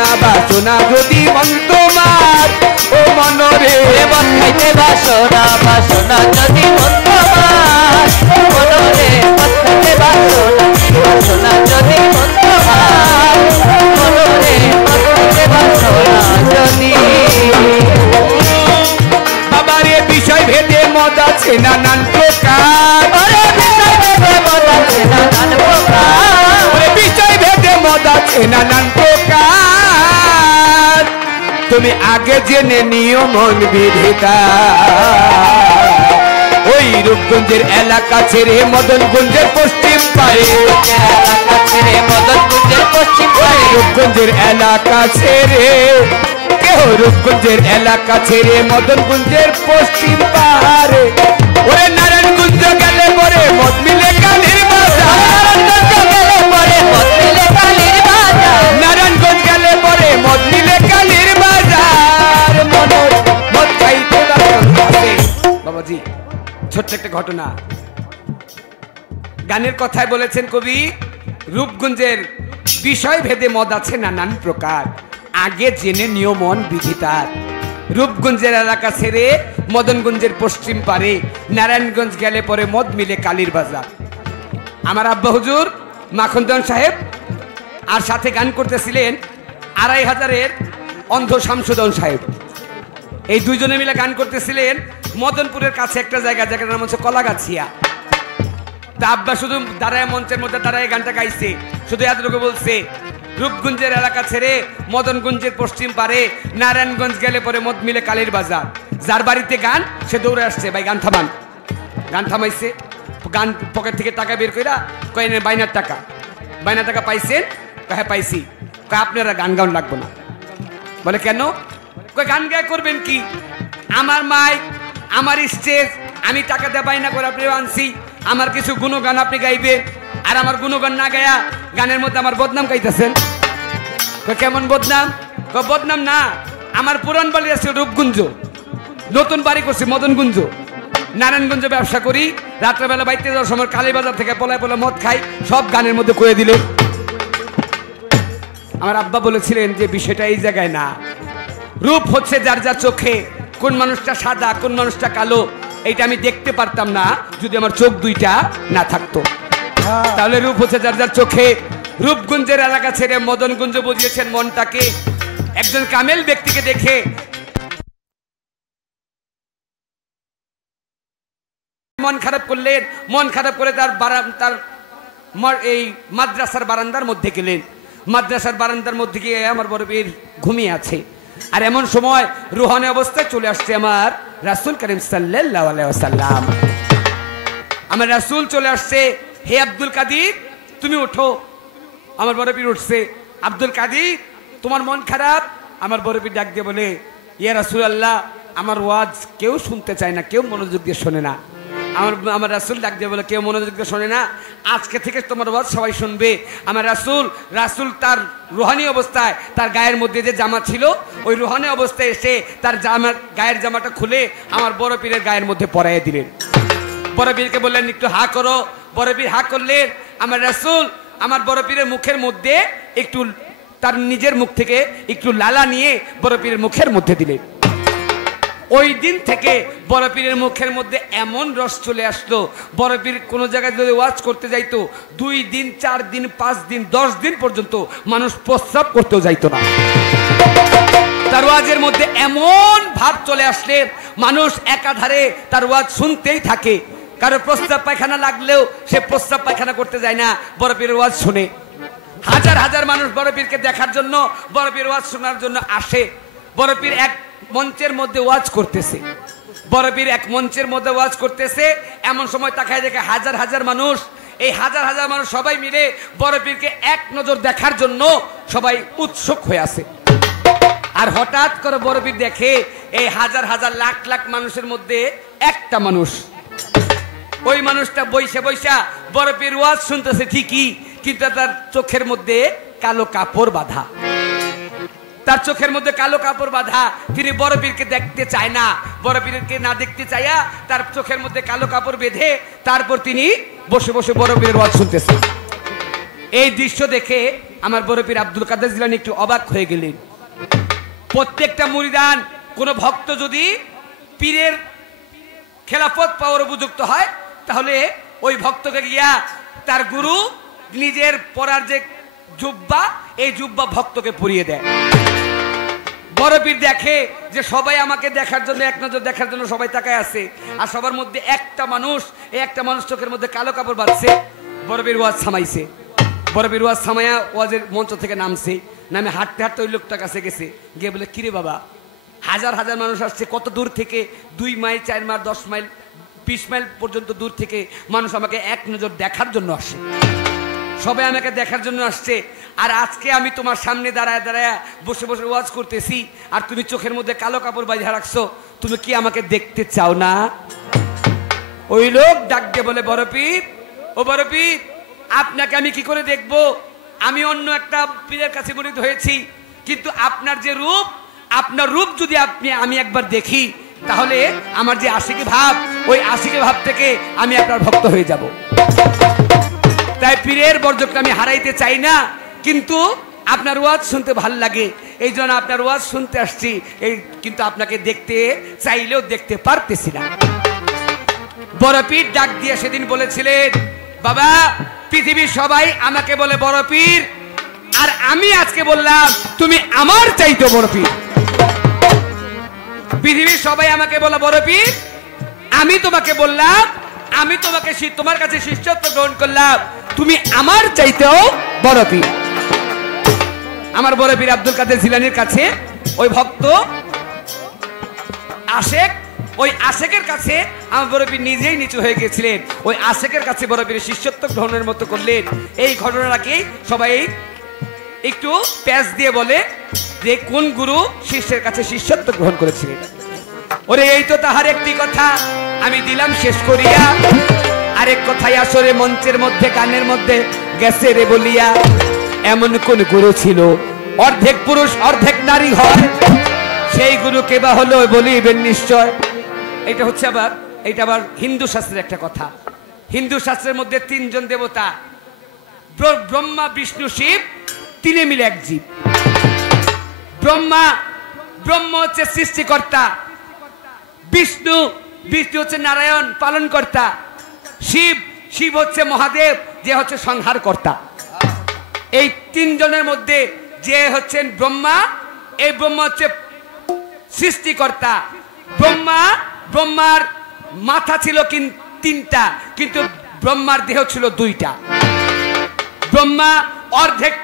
বাসনা বাসনা যদি মন তোমার ও মনরে মদ খাইতে বাসনা বাসনা যদি মন তোমার মনরে মদ খাইতে বাসনা বাসনা যদি মন তোমার মনরে মদ খাইতে বাসনা যদি বাবারে বিষয় ভেদে মদ আছে নানান প্রকার বিষয় ভেদে মদ আছে নানান প্রকার তুমি আগে জেনে নিও মন বিধিতা ওই রূপগঞ্জের এলাকা ছেড়ে মদনগঞ্জের পশ্চিম পারে এলাকা ছেড়ে মদনগঞ্জের পশ্চিম পারে রূপগঞ্জের এলাকা ছেড়ে কেউ রূপগঞ্জের এলাকা ছেড়ে মদনগঞ্জের পশ্চিম পারে ওরে নারায়ণগঞ্জ গেলে পরে মদ মিলে কালীর বাজার নারায়ণগঞ্জ গেলে পরে মদ মিলে কালীর বাজার মদ খাইতে বাবাজি ছোট্ট একটা ঘটনা গানের কথায় বলেছেন কবি রূপগঞ্জের বিষয় ভেদে মদ আছে নানান প্রকার আগে জেনে নিয়মন বিধিতার রূপগঞ্জের এলাকা ছেড়ে মদনগঞ্জের পশ্চিম পারে নারায়ণগঞ্জ গেলে পরে মদ মিলে কালীর বাজার আমার আব্বা হুজুর মাখনদন সাহেব আর সাথে গান করতেছিলেন 2500-এর অন্ধ শামসুদন সাহেব এই দুইজনে মিলে গান করতেছিলেন মদনপুরের কাছে একটা জায়গার নাম হচ্ছে কলাগাছিয়া তা আব্বা শুধু দাঁড়ায় মঞ্চের মধ্যে দাঁড়ায় গানটা গাইছে শুধু এতটুকু বলছে রূপগঞ্জের এলাকা ছেড়ে মদনগঞ্জের পশ্চিম পারে নারায়ণগঞ্জ গেলে পরে মদ মিলে কালীর বাজার যার বাড়িতে গান সে দৌড়ে আসছে ভাই গান থামান গান থামাইছে গান পকেট থেকে টাকা বের কইরা কয় নেন বাইনার টাকা পাইছেন হ্যাঁ পাইছি কয় আপনারা গান গান লাগবো না বলে কেন কয় গান গায়ে করবেন কি আমার মাইক আমার স্টেজ আমি টাকা দিয়ে বাইনা করে আপনি আনছি আমার কিছু গুণগান আপনি গাইবেন আর আমার গুণগান না গায়া গানের মধ্যে আমার বদনাম গাইতেছেন কেমন বদনাম বদনাম না আমার পুরান বাড়ি আছে রূপগঞ্জ নতুন বাড়ি করছি মদনগঞ্জ নারায়ণগঞ্জে ব্যবসা করি রাত্রেবেলা বাইতে যাওয়ার সময় কালীবাজার থেকে পলায় পলায় মদ খাই সব গানের মধ্যে করে দিলে আমার আব্বা বলেছিলেন যে বিষয়টা এই জায়গায় না রূপ হচ্ছে যার যার চোখে কোন মানুষটা সাদা কোন মানুষটা কালো এইটা আমি দেখতে পারতাম না যদি আমার চোখ দুইটা না থাকতো তাহলে রূপ হচ্ছে যার যার চোখে রূপগঞ্জের এলাকা ছেড়ে মদনগঞ্জ বুঝিয়েছেন মনটাকে একজন কামেল ব্যক্তিকে দেখে মন খারাপ করলেন মন খারাপ করে তার এই মাদ্রাসার বারান্দার মধ্যে গেলেন মাদ্রাসার বারান্দার মধ্যে গিয়ে আমার বড় পীর ঘুমিয়ে আছে আর এমন সময় রুহানি অবস্থায় চলে আসছে আমার রাসূল করিম সাল্লাল্লাহু আলাইহি ওয়াসাল্লাম আমার রাসূল চলে আসছে হে আব্দুল কাদির তুমি ওঠো আমার বড় পীর উঠছে আব্দুল কাদির তোমার মন খারাপ আমার বড় পীর ডাক দিয়ে বলে ইয়া রাসূলুল্লাহ আমার ওয়াজ কেউ শুনতে চায় না কেউ মনোযোগ দিয়ে শোনে না আমার রাসূল ডাক দিয়ে বলে কেউ মনোযোগ দিয়ে শোনে না আজকে থেকে তোমার ওয়াজ সবাই শুনবে আমার রাসূল তার রুহানি অবস্থায় তার গায়ের মধ্যে যে জামা ছিল ওই রুহানি অবস্থায় এসে তার গায়ের জামাটা খুলে আমার বড় পীরের গায়ের মধ্যে পরাইয়ে দিলেন বড় পীরকে বললেন একটু হা করো বড় পীর হা করলেন আমার রাসূল আমার বড় পীরের মুখের মধ্যে একটু তার নিজের মুখ থেকে একটু লালা নিয়ে বড় পীরের মুখের মধ্যে দিলেন ওই দিন থেকে বড় পীরের মুখের মধ্যে এমন রস চলে আসলো বড় পীর কোনো জায়গায় যদি ওয়াজ করতে যাইতো 2 দিন 4 দিন 5 দিন 10 দিন পর্যন্ত মানুষ প্রস্রাব করতেও যাইতো না তার ওয়াজের মধ্যে এমন ভাব চলে আসলে মানুষ একাধারে তার ওয়াজ শুনতেই থাকে কারো প্রস্রাব পায়খানা লাগলেও সে প্রস্রাব পায়খানা করতে যায় না বড় পীরের ওয়াজ শুনে হাজার হাজার মানুষ বড় পীরকে দেখার জন্য বড় পীর ওয়াজ শোনার জন্য আসে বড় পীর এক মঞ্চের মধ্যে ওয়াজ করতেছে বড় পীর এক মঞ্চের মধ্যে ওয়াজ করতেছে এমন সময় তাকায় দেখে হাজার হাজার মানুষ এই হাজার হাজার মানুষ সবাই মিলে বড় পীরকে এক নজর দেখার জন্য সবাই উৎসুক হয়ে আছে আর হঠাৎ করে বড় পীর দেখে এই হাজার হাজার লাখ লাখ মানুষের মধ্যে একটা মানুষ ওই মানুষটা বইসা বইসা বড় পীর ওয়াজ শুনতেছে ঠিকই কিন্তু তার চোখের মধ্যে কালো কাপড় বাঁধা তার চোখের মধ্যে কালো কাপড় বাঁধা তিনি বড় পীরকে দেখতে চায় না বড় পীরকে না দেখতে চাইয়া তার চোখের মধ্যে কালো কাপড় বেঁধে তারপর তিনি বসে বসে বড় পীরের ওয়াজ শুনতেছেন এই দৃশ্য দেখে আমার বড় পীর আব্দুল কাদের জিলানী একটু অবাক হয়ে গেলেন। প্রত্যেকটা মুরিদান, কোন ভক্ত যদি পীরের খেলাফত পাওয়ার উপযুক্ত হয়, তাহলে ওই ভক্তকে গিয়া তার গুরু নিজের পরার যে জুব্বা, এই জুব্বা ভক্তকে পরিয়ে দেয়। বড় পীর দেখে যে সবাই আমাকে দেখার জন্য, এক নজর দেখার জন্য সবাই তাকায় আছে, আর সবার মধ্যে একটা মানুষ, এই একটা মানুষ চোখের মধ্যে কালো কাপড় বাঁধছে। বড় পীর ওয়াজ থামাইছে। বড় পীর ওয়াজ থামাইয়া ওয়াজের মঞ্চ থেকে নামছে, নামে হাঁটতে হাঁটতে ওই লোকটার কাছে গেছে, গিয়ে বলে, কিরে বাবা, হাজার হাজার মানুষ আসছে, কত দূর থেকে, 2 মাইল 4 মাইল 10 মাইল 20 মাইল পর্যন্ত দূর থেকে মানুষ আমাকে এক নজর দেখার জন্য আসে, সবাই আমাকে দেখার জন্য আসছে, আর আজকে আমি তোমার সামনে দাঁড়ায় দাঁড়ায় বসে বসে ওয়াজ করতেছি, আর তুমি চোখের মধ্যে কালো কাপড় বাঁধা রাখছো, তুমি কি আমাকে দেখতে চাও না? ওই লোক ডাক দিয়ে বলে, বড় পীর, ও বড় পীর, আপনাকে আমি কি করে দেখবো? আমি অন্য একটা পীরের কাছে মুরিদ হয়েছি, কিন্তু আপনার যে রূপ, আপনার রূপ যদি আমি একবার দেখি, তাহলে আমার যে আশিকি ভাব, ওই আশিকি ভাব থেকে আমি আপনার ভক্ত হয়ে যাব। তাই পীরের বর্জককে আমি হারাইতে চাই না, কিন্তু আপনার ওয়াজ শুনতে ভাল লাগে, এই জন্য আপনার ওয়াজ শুনতে আসছি, এই কিন্তু আপনাকে দেখতে চাইলেও দেখতে পারতেছি না। বড় পীর ডাক দিয়ে সেদিন বলেছিলেন, বাবা, পৃথিবীর সবাই আমাকে বলে বড় পীর, আর আমি আজকে বললাম তুমি আমার চাইতে বড় পীর। পৃথিবীর সবাই আমাকে বলে বড় পীর, আমি তোমাকে বললাম, আমি তোমাকে তোমার কাছে শিষ্যত্ব গ্রহণ করলাম, তুমি আমার চাইতেও বড় পীর। আমার বড় পীর আব্দুল কাদের জিলানীর কাছে ওই ভক্ত আশেক, ওই আশেকের কাছে আমার বড় পীর নিজেই নিচু হয়ে গিয়েছিলেন, ওই আশেকের কাছে বড় পীর শিষ্যত্ব গ্রহণের মতো করলেন। এই ঘটনাটাকে সবাই একটু প্যাচ দিয়ে বলে যে কোন গুরু শিষ্যের কাছে শিষ্যত্ব গ্রহণ করেছিলেন। ওরে এই তো তাহার একটি কথা আমি দিলাম শেষ করিয়া, আরেক কথাই আসরে মঞ্চের মধ্যে গানের মধ্যে গেছে রে বলিয়া, এমন কোন গুরু ছিল অর্ধেক পুরুষ অর্ধেক নারী হয়, সেই গুরু কে বা হলো বলিবেন নিশ্চয়। এটা হচ্ছে এটা আবার হিন্দু শাস্ত্রের একটা কথা। হিন্দু শাস্ত্রের মধ্যে 3 জন দেবতা, ব্রহ্মা বিষ্ণু শিব, 3 মিলে এক জীব। ব্রহ্মা হচ্ছে সৃষ্টিকর্তা, বিষ্ণু হচ্ছে নারায়ণ পালনকর্তা, শিব হচ্ছে মহাদেব, যে হচ্ছে সংহারকর্তা। এই 3 জনের মধ্যে যে হচ্ছেন ব্রহ্মা, এই ব্রহ্মা হচ্ছে সৃষ্টিকর্তা। ব্রহ্মার মাথা ছিল 3টা, কিন্তু ব্রহ্মার দেহ ছিল 2টা। ব্রহ্মা অর্ধেক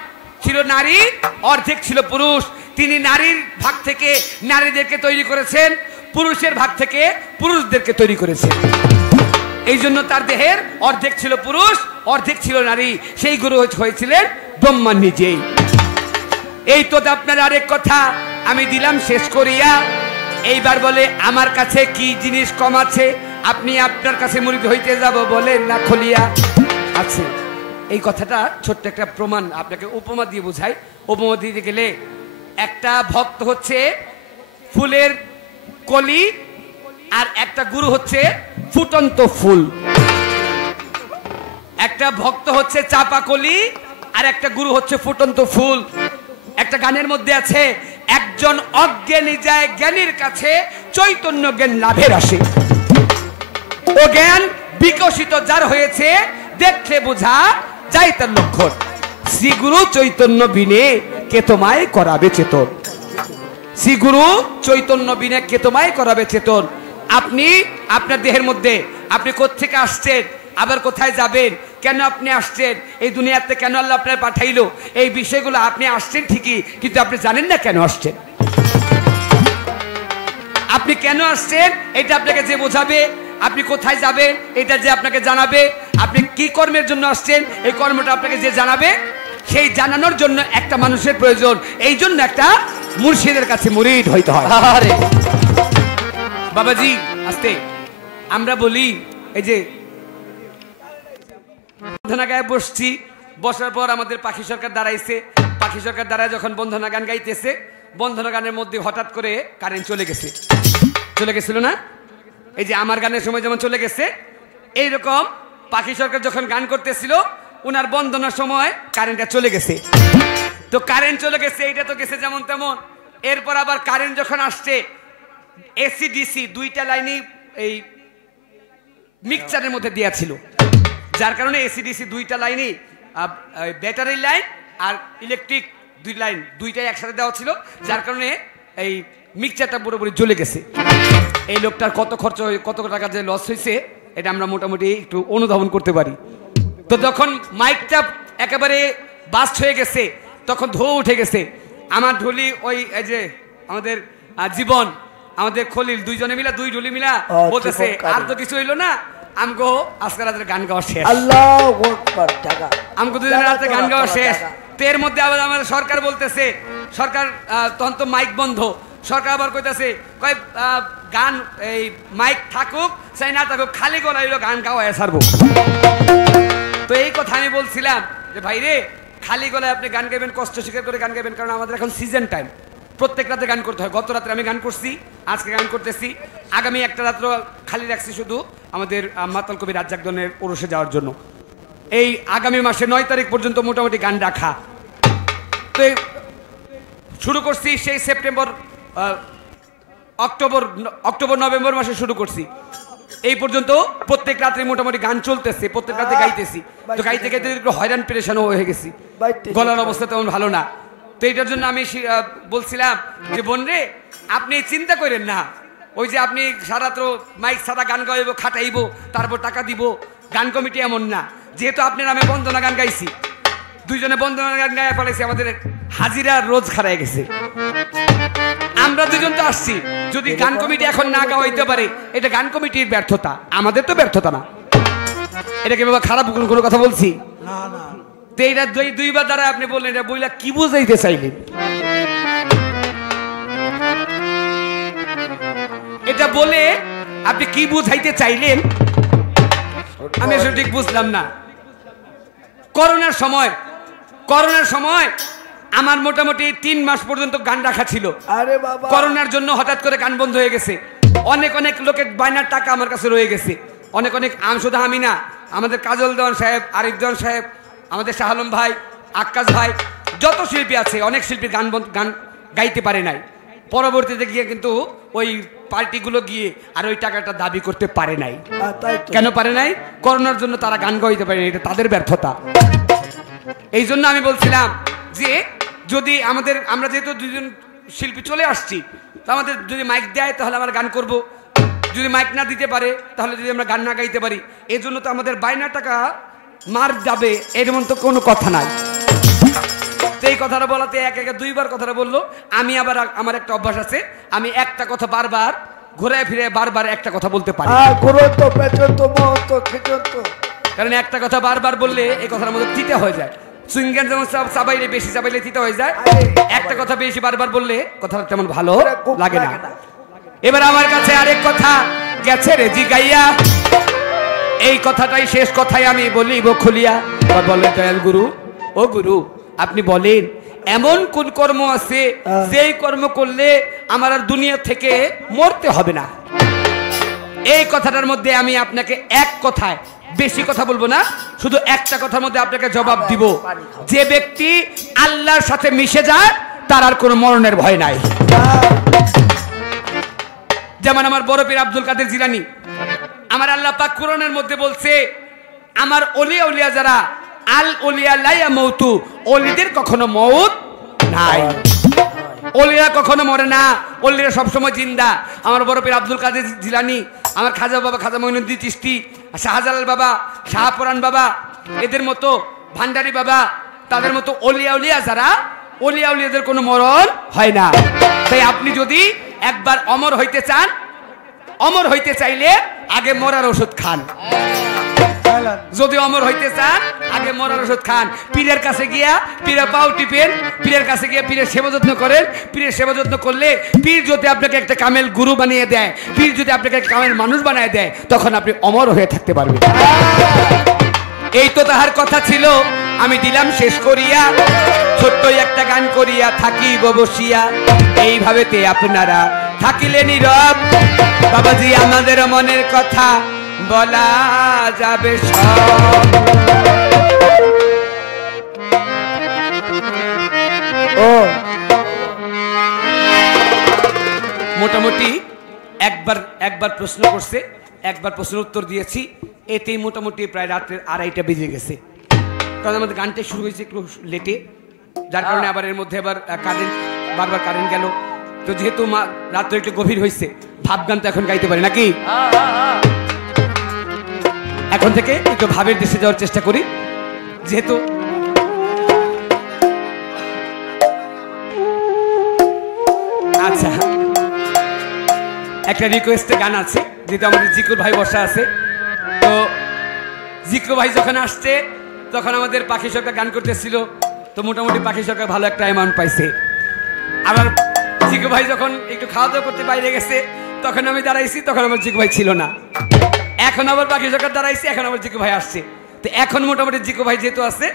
ছিল নারী, অর্ধেক ছিল পুরুষ। তিনি নারীর ভাগ থেকে নারীদেরকে তৈরি করেছেন, পুরুষের ভাগ থেকে পুরুষদেরকে তৈরি করেছেন। এই জন্য তার দেহের অর্ধেক ছিল পুরুষ, অর্ধেক ছিল নারী। সেই গুরু হয়েছিলেন ব্রহ্মা নিজেই। এই তো আপনার আরেক কথা আমি দিলাম শেষ করিয়া, এইবার বলে আমার কাছে কি জিনিস কম আছে, আপনি আপনার কাছে মুরিদ হইতে যাব বলেন না খুলিয়া আছে। এই কথাটা ছোট্ট একটা প্রমাণ, আপনাকে উপমা দিয়ে বোঝাই। উপমা দিতে গেলে, একটা ভক্ত হচ্ছে ফুলের কলি, আর একটা গুরু হচ্ছে ফুটন্ত ফুল। একটা ভক্ত হচ্ছে চাপা কলি, আর একটা গুরু হচ্ছে ফুটন্ত ফুল। একটা গানের মধ্যে আছে, একজন অজ্ঞানী যায় জ্ঞানীর কাছে, চৈতন্য জ্ঞান লাভের আসে। ও জ্ঞান বিকশিত যার হয়েছে, দেখলে বোঝা যায় তার লক্ষণ। শ্রী গুরু চৈতন্য বিনে কে তোমায় করাবে চেতন। শ্রী গুরু চৈতন্য বিনে কে তোমায় করাবে চেতন। আপনি আপনার দেহের মধ্যে, আপনি কোত্থেকে আসছেন, আবার কোথায় যাবেন, কেন আপনি আসছেন, এই দুনিয়াতে কেন আল্লাহ আপনার পাঠাইলো, এই বিষয়গুলো আপনি আসছেন ঠিকই, কিন্তু আপনি জানেন না কেন আসছেন। আপনি কেন আসছেন এটা আপনাকে যে বোঝাবে, আপনি কোথায় যাবেন এটা যে আপনাকে জানাবে, আপনি কি কর্মের জন্য আসছেন এই কর্মটা আপনাকে যে জানাবে, সেই জানানোর জন্য একটা মানুষের প্রয়োজন। এই জন্য একটা মুর্শিদের কাছে মুরিদ হইতে হয়। আরে বাবাজি আস্তে, আমরা বলি এই যে বন্ধনা গায়ে বসছি, বসার পর আমাদের পাখি সরকার দাঁড়াইছে, পাখি সরকার দাঁড়ায় যখন বন্ধনা গান গাইতেছে, বন্ধনা গানের মধ্যে হঠাৎ করে কারেন্ট চলে গেছিল না? এই যে আমার গানের সময় যেমন চলে গেছে, এইরকম পাখি সরকার যখন গান করতেছিল, ওনার বন্দনার সময় কারেন্টটা চলে গেছে। তো কারেন্ট চলে গেছে, এইটা তো গেছে যেমন তেমন। এরপর আবার কারেন্ট যখন আসছে, এসি ডিসি দুইটা লাইনই এই মিক্সচারের মধ্যে দেওয়া ছিল, যার কারণে এসি ডিসি দুইটা লাইনই ব্যাটারি লাইন আর ইলেকট্রিক দুই লাইন দুইটাই একসাথে দেওয়া ছিল, যার কারণে এই মিক্সচারটা পুরোপুরি জ্বলে গেছে। এই লোকটার কত খরচ কত টাকা যে লস হয়েছে এটা আমরা মোটামুটি একটু অনুধাবন করতে পারি। তো যখন মাইকটা একেবারে বাস্ট হয়ে গেছে, তখন ধোঁ উঠে গেছে। আমার ঢুলি ওই এই যে আমাদের জীবন, আমাদের খলিল, দুইজনে মিলা দুই ঢুলি মিলা বলতেছে আর তো কিছু হইলো না, আমগো আজকে রাতের গান গাওয়া শেষ, আল্লাহু আকবার। টাকা আমগো দুজনের রাতে গান গাওয়া শেষ। তো এর মধ্যে আবার আমাদের সরকার বলতেছে, সরকার তখন তো মাইক বন্ধ, সরকার আবার কইতাছে কয় গান এই মাইক থাকুক চাই না থাকুক, খালি গলায় গান গাওয়া ছাড়বো। তো এই কথা আমি বলছিলাম যে ভাই রে, খালি গলায় আপনি গান গাইবেন, কষ্ট স্বীকার করে গান গাইবেন, কারণ আমাদের এখন সিজন টাইম, প্রত্যেক রাতে গান করতে হয়। গত রাত্রে আমি গান করছি, আজকে গান করতেছি, আগামী একটা রাত্র খালি রাখছি শুধু আমাদের মাতাল কবি রাজ্জাকদনের ওরসে যাওয়ার জন্য। এই আগামী মাসে 9 তারিখ পর্যন্ত মোটামুটি গান রাখা। তো শুরু করছি সেই সেপ্টেম্বর অক্টোবর নভেম্বর মাসে শুরু করছি, এই পর্যন্ত প্রত্যেক রাত্রে মোটামুটি গান চলতেছে, প্রত্যেক রাতে গাইতেছি। তো গাইতে গাইতে একটু হয়রান পেরেশানও হয়ে গেছি, গলার অবস্থা তেমন ভালো না। তো এইটার জন্য আমি বলছিলাম যে বোন রে, আপনি চিন্তা করেন না, ওই যে আপনি সারাত্র মাইক ছাড়া গান গাইব, খাটাইব, তারপর টাকা দিব, গান কমিটি এমন না। যেহেতু আপনার আমি বন্দনা গান গাইছি, দুইজনে বন্দনা গান গায়ে ফেলেছি, আমাদের হাজিরা রোজ খারাই গেছে। আমরা দুজন তো আসছি, যদি গান কমিটি এখন না গাওয়াইতে পারে এটা গান কমিটির ব্যর্থতা, আমাদের তো ব্যর্থতা না। এটা কি বাবা খারাপ কোনো কথা বলছি? না না, তো এইটা দুইবার দ্বারা আপনি বললেন, এটা বইলা কি বুঝাইতে চাইলেন? এটা বলে আপনি কি বুঝাইতে চাইলেন আমি আসলে ঠিক বুঝলাম না। করোনার সময় আমার মোটামুটি 3 মাস পর্যন্ত গান রাখা ছিল। আরে বাবা, করোনার জন্য হঠাৎ করে গান বন্ধ হয়ে গেছে। অনেক লোকের বায়নার টাকা আমার কাছে রয়ে গেছে, অনেক শুধু আমি না, আমাদের কাজল দেওয়ান সাহেব, আরিফ দেওয়ান সাহেব, আমাদের শাহ আলম ভাই, আক্কাস ভাই, যত শিল্পী আছে অনেক শিল্পী গান গাইতে পারে নাই। পরবর্তীতে গিয়ে কিন্তু ওই পার্টিগুলো গিয়ে আর ওই টাকাটা দাবি করতে পারে নাই। কেন পারে নাই? করোনার জন্য তারা গান গাইতে পারে নাই, এটা তাদের ব্যর্থতা। এই জন্য আমি বলছিলাম যে যদি আমরা যেহেতু দুজন শিল্পী চলে আসছি, তো আমাদের যদি মাইক দেয় তাহলে আমরা গান করব, যদি মাইক না দিতে পারে তাহলে যদি আমরা গান না গাইতে পারি, এই জন্য তো আমাদের বায়না টাকা মার যাবে, এরকম তো কোনো কথা নাই। এই কথাটা বলাতে এক দুইবার কথাটা বললো। আমি আবার আমার একটা অভ্যাস আছে, আমি একটা কথা বারবার ঘুরে ফিরে বারবার একটা কথা বলতে পারি, কারণ একটা কথা বারবার বললে এই কথার মধ্যে তিতে হয়ে যায়। সুইঙ্গার যেমন চাবাইলে বেশি চাবাইলে তিতে হয়ে যায়, একটা কথা বেশি বারবার বললে কথাটা তেমন ভালো লাগে না। এবার আমার কাছে আরেক কথা গেছে রে জিগাইয়া, এই কথাটাই শেষ কথাই আমি বলিব খুলিয়া। বলে দয়াল গুরু, ও গুরু আপনি বলেন এমন কোন কর্ম আছে যেই কর্ম করলে আমার আর দুনিয়া থেকে মরতে হবে না? এই কথাটার মধ্যে আমি আপনাকে এক কথায়, বেশি কথা বলবো না, শুধু একটা কথার মধ্যে আপনাকে জবাব দিব, যে ব্যক্তি আল্লাহর সাথে মিশে যায় তার আর কোনো মরণের ভয় নাই। যেমন আমার বড় পীর আব্দুল কাদের জিলানী, আমার আল্লাহ পাক কোরআনের মধ্যে বলছে, আমার ওলিয়া যারা আল ওলিয়া লা ইয়ামুতু, ওলিদের কখনো মওত নাই, ওলিরা কখনো মরে না, ওলিরা সবসময় জিন্দা। আমার বড় পীর আব্দুল কাদের জিলানী, আমার খাজা বাবা খাজা মঈনুদ্দিন চিশতি, শাহজালাল বাবা, শাহপুরান বাবা, এদের মতো ভান্ডারী বাবা, তাদের মতো ওলিয়া যারা, ওলিয়াদের কোনো মরণ হয় না। তাই আপনি যদি একবার অমর হইতে চান, অমর হইতে চাইলে আগে মরার ওষুধ খান। যদি অমর হইতে চান আগে মরার ওষুধ খান। পীরের কাছে গিয়া পীরের পাও টিপেন, পীরের কাছে গিয়া পীরের সেবা যত্ন করেন। পীরের সেবা যত্ন করলে পীর যদি আপনাকে একটা কামেল গুরু বানিয়ে দেয়, পীর যদি আপনাকে একটা কামেল মানুষ বানিয়ে দেয়, তখন আপনি অমর হয়ে থাকতে পারবেন। এই তো তাহার কথা ছিল, আমি দিলাম শেষ করিয়া, ছোট্ট একটা গান করিয়া থাকিব বসিয়া। এইভাবেতে আপনারা থাকিলে নীরব, বাবাজি আমাদের মনের কথা বলা যাবে সব। মোটামুটি একবার একবার প্রশ্ন করছে, একবার প্রশ্নের উত্তর দিয়েছি, এতেই মোটামুটি প্রায় রাত্রের 2:30টা বেজে গেছে। কারণ আমাদের গানটা শুরু হয়েছে একটু লেটে, যার কারণে আবার এর মধ্যে আবার বারবার কারেন্ট গেল। তো যেহেতু রাত্র একটু গভীর হয়েছে, ভাব গান তো এখন গাইতে পারি নাকি? এখন থেকে একটু ভাবের দেশে যাওয়ার চেষ্টা করি, যেহেতু আচ্ছা একটা রিকোয়েস্টের গান আছে, যেহেতু আমাদের জিকুর ভাই বসা আছে। তো জিকু ভাই যখন আসছে তখন আমাদের পাখি সরকার গান করতেছিল, তো মোটামুটি পাখি সরকার ভালো একটা অ্যামাউন্ট পাইছে। আবার জিকু ভাই যখন একটু খাওয়া দাওয়া করতে বাইরে গেছে তখন আমি দাঁড়াইছি, তখন আমার জিকু ভাই ছিল না। এখন আবার পাখি সরকার দাঁড়াইছি, এখন আবার জিকু ভাই আসছে। তো এখন মোটামুটি জিকু ভাই যেহেতু আছে,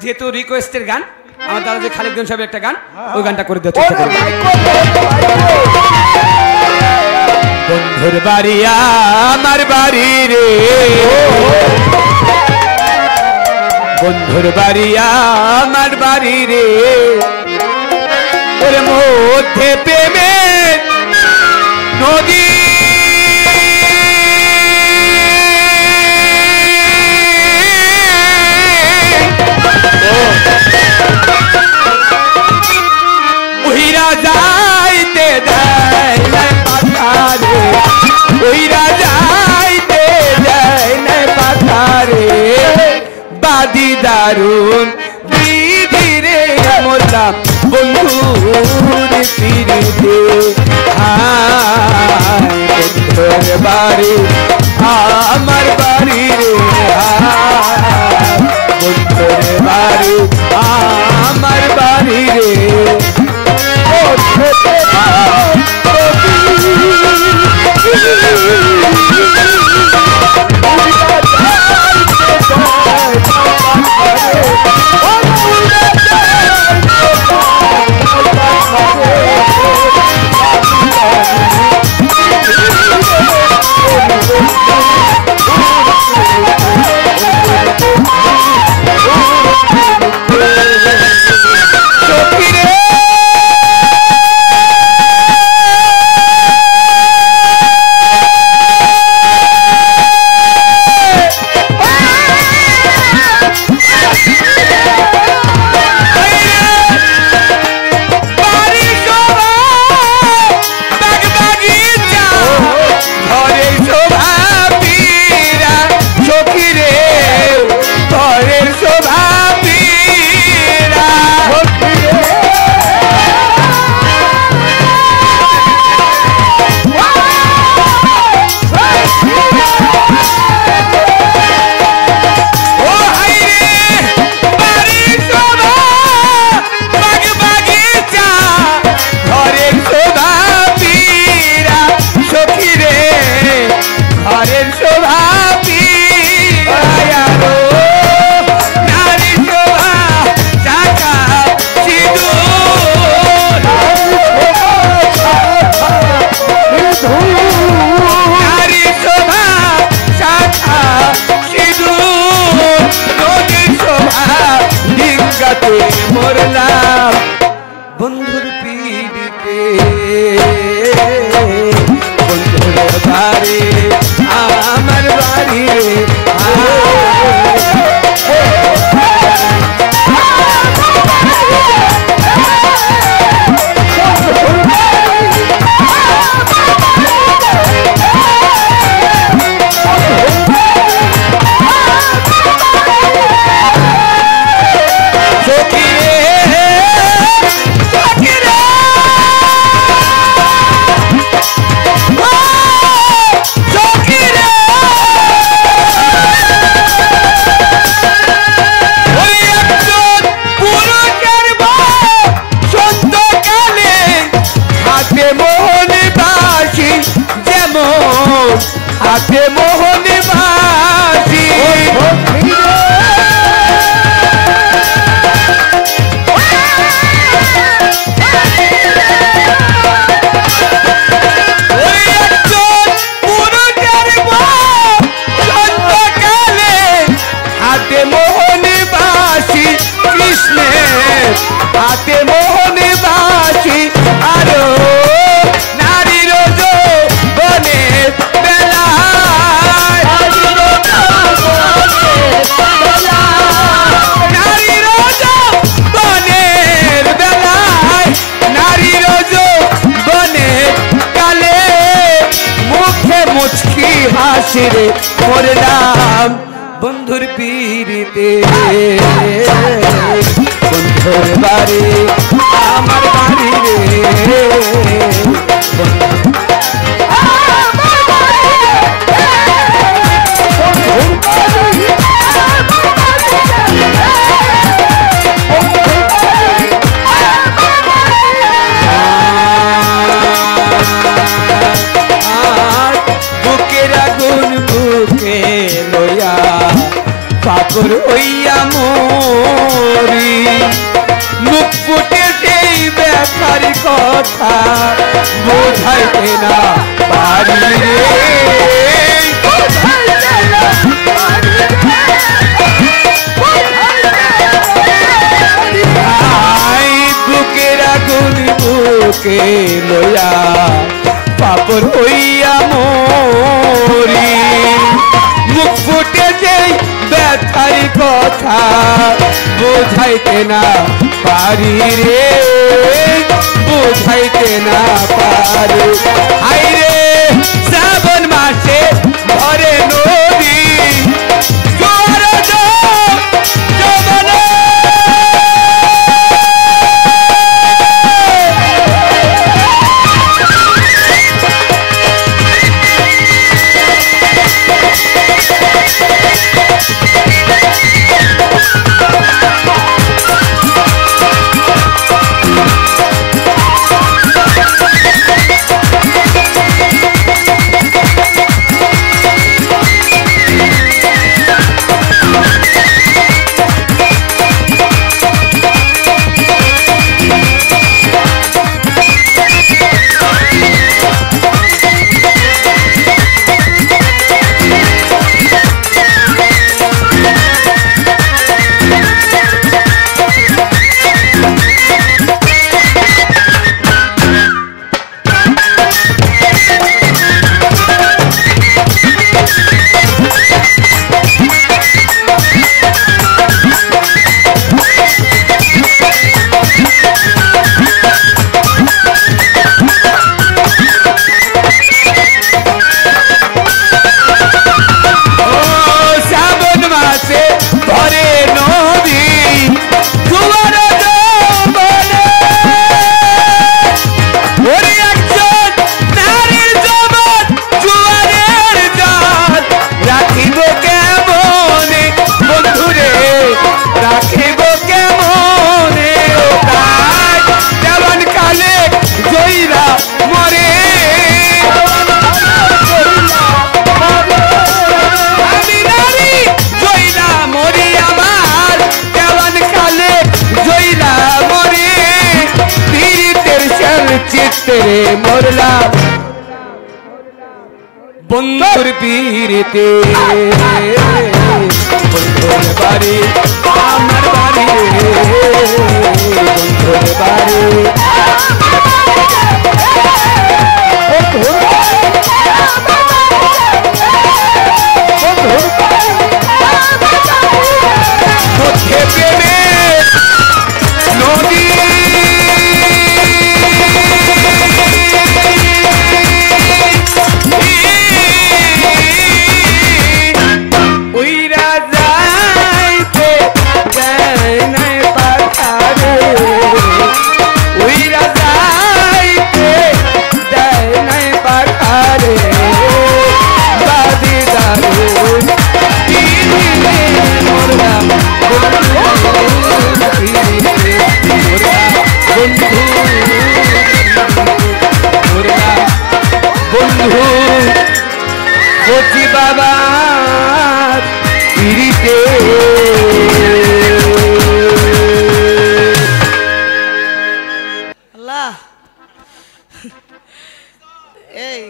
যেহেতু রিকোয়েস্টের গান, আমার দ্বারা যে খালিদ সাহেব একটা গান, ওই গানটা করে দেওয়ার চেষ্টা করি। বন্ধুর বাড়ি আমার বাড়ি রে, বন্ধুর বাড়ি আমার বাড়ি রে, ওর মধ্যে প্রেমের নদী, ওইরা যাইতে দেয় না পাথারে, ওইরা যাইতে দেয় না পাথারে, বাদি দারুন বিধি রে মোল্লা বন্ধুর পিরিতে, বন্ধুর বাড়ি আমার বাড়ি রে, বন্ধুর বাড়ি আমার বাড়ি রে, ছিড়ে মরলাম বন্ধুর পিড়িতে বন্ধুর বাড়ি আমার বাড়ি রে পাগল হইয়া মরি মুখ ফুটে সেই ব্যথার কথা বোঝাইতে না পারি রে বুকের আগুন বুকে লইয়া পাগল হইয়া মরি মুখ ফুটে যেই ব্যথার কথা বোঝাইতে না পারি রে বোঝাইতে না পারি হাই রে শ্রাবণ মাসে ভরে নদী জোয়ার যমুনা রে মরলা বন্ধুর পিড়িতে বন্ধুর বাড়ি আমার বাড়ি বন্ধুর বাড়ি নদী বাবার পিড়িতে আল্লাহ এই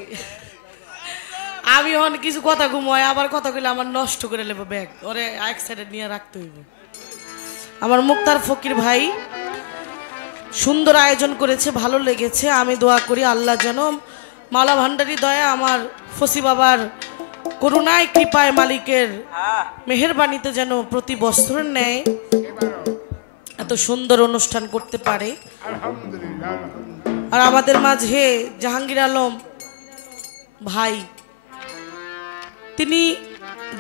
আমি হন কিছু কথা ঘুমাই আবার কথা কইলে আমার নষ্ট করে নেবো ব্যাগ ওরে এক সাইডে নিয়ে রাখতে হইব আমার মুক্তার ফকির ভাই সুন্দর আয়োজন করেছে ভালো লেগেছে আমি দোয়া করি আল্লাহ যেন মাওলা ভান্ডারি দয়া আমার ফসি বাবার করুণায় কৃপায় মালিকের মেহেরবানিতে যেন প্রতি বছর নেয় এত সুন্দর অনুষ্ঠান করতে পারে আর আমাদের মাঝে জাহাঙ্গীর আলম ভাই তিনি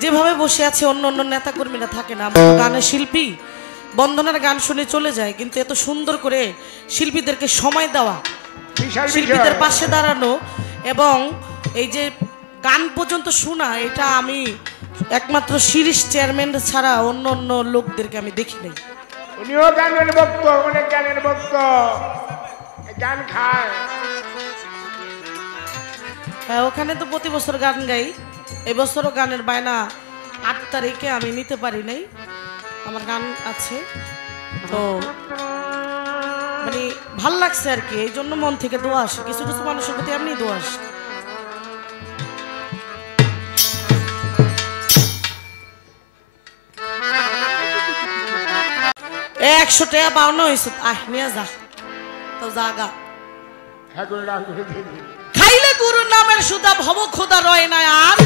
যেভাবে বসে আছে অন্য অন্য নেতা কর্মীরা থাকে না, আমরা তো গানের শিল্পী, বন্দনার গান শুনে চলে যায়, কিন্তু এত সুন্দর করে শিল্পীদেরকে সময় দেওয়া, শিল্পীদের পাশে দাঁড়ানো এবং এই যে গান পর্যন্ত শোনা, এটা আমি একমাত্র শিরিষ চেয়ারম্যান ছাড়া অন্য অন্য লোকদেরকে আমি দেখি নাই। উনিও গানের ভক্ত, অনেক গানের ভক্ত, গান খায়। হ্যাঁ, ওখানে তো প্রতি বছর গান গাই, এবছরও গানের বায়না 8 তারিখে আমি নিতে পারি নাই, আমার গান আছে তো মানে ভাল লাগছে আর কি, এই জন্য মন থেকে দোয়া আসে, কিছু কিছু মানুষের প্রতি এমনি দোয়া আসে। এ 100 টাকা পাওনা হয়েছে, আহ নিয়ে যা তো জাগা। খাইলে গুরুর নামের সুদা ভব খোদা রয় না, আর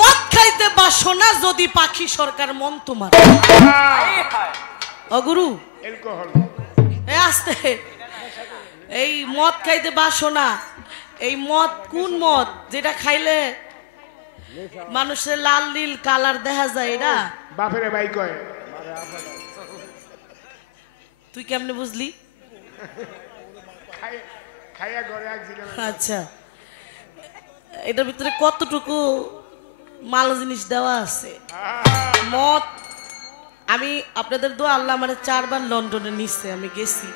মদ খাইতে বাসনা যদি পাখি সরকার মন তোমার। ও গুরু এ আসতে, এই মদ খাইতে বাসনা, এই মদ কোন মদ যেটা খাইলে মানুষের লাল নীল কালার দেখা যায়? এটা বাপেরে ভাই কয়। তুই কেমনে বুঝলি? আচ্ছা, এটার ভিতরে কতটুকু মাল জিনিস দেওয়া আছে? মদ আমি আপনাদের দোয়া, আল্লাহ আমার 4 বার লন্ডনে নিচ্ছে, আমি গেছি,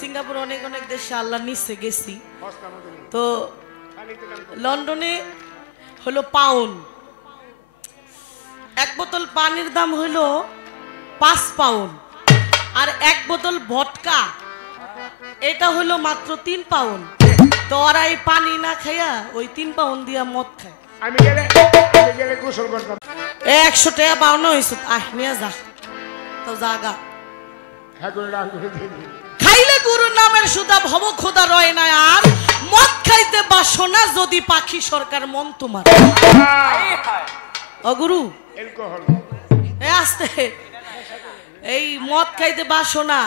সিঙ্গাপুর অনেক অনেক দেশে আল্লাহ নিচ্ছে গেছি। তো লন্ডনে হলো পাউন্ড, 1 বোতল পানির দাম হলো 5 পাউন্ড, আর 1 বোতল ভদকা এটা হলো মাত্র 3 পাউন্ড। তো ওরা এই পানি না খাইয়া ওই 3 পাউন্ড দিয়া মদ খায়। আমি গেলে গোসল করতাম। 100 টাকা পাওনা হয়েছে, আহ নিয়ে যা তো জাগা। খাইলে গুরুর নামের সুদা ভব খোদা রয় না, আর মদ খাইতে বাসনা যদি পাখি সরকার মন তোমার। ও গুরু এ আসতে, এই মদ খাইতে বাসনা,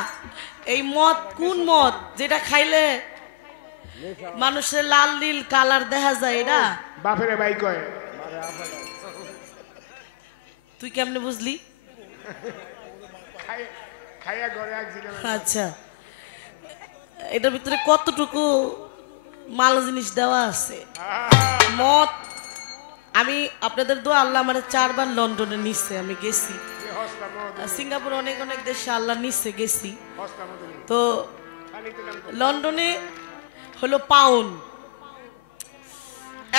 এই মদ কোন মদ যেটা খাইলে মানুষের লাল নীল কালার দেখা যায়? এটা বাপেরে ভাই কয়। তুই কেমনে বুঝলি? আচ্ছা, এটার ভিতরে কতটুকু মাল জিনিস দেওয়া আছে? মদ আমি আপনাদের দোয়া, আল্লাহ আমার 4 বার লন্ডনে নিচ্ছে, আমি গেছি, সিঙ্গাপুর অনেক অনেক দেশে আল্লাহ নিচ্ছে গেছি। তো লন্ডনে হলো পাউন্ড,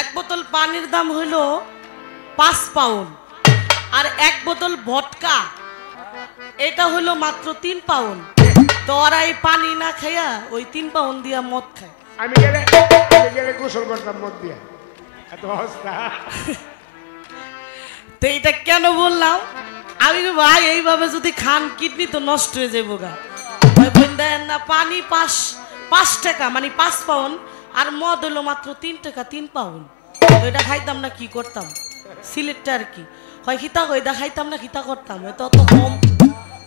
1 বোতল পানির দাম হলো 5 পাউন্ড, আর 1 বোতল ভদকা এটা হলো মাত্র 3 পাউন্ড। তো ওরা এই পানি না খাইয়া ওই 3 পাউন্ড দিয়া মদ খায়। আমি গেলে গোসল করতাম মদ দিয়া, এত অবস্থা। তো এটা কেন বললাম আমি, ভাই এইভাবে যদি খান কিডনি তো নষ্ট হয়ে যাবো গা। দেন না পানি 5 টাকা মানে 5 পাউন্ড, আর মদ হলো মাত্র 3 টাকা 3 পাউন্ড। তো এটা খাইতাম না কি করতাম? সিলেটটা আর কি হয় খিতা কইদা খাইতাম না খিতা করতাম, এত অত কম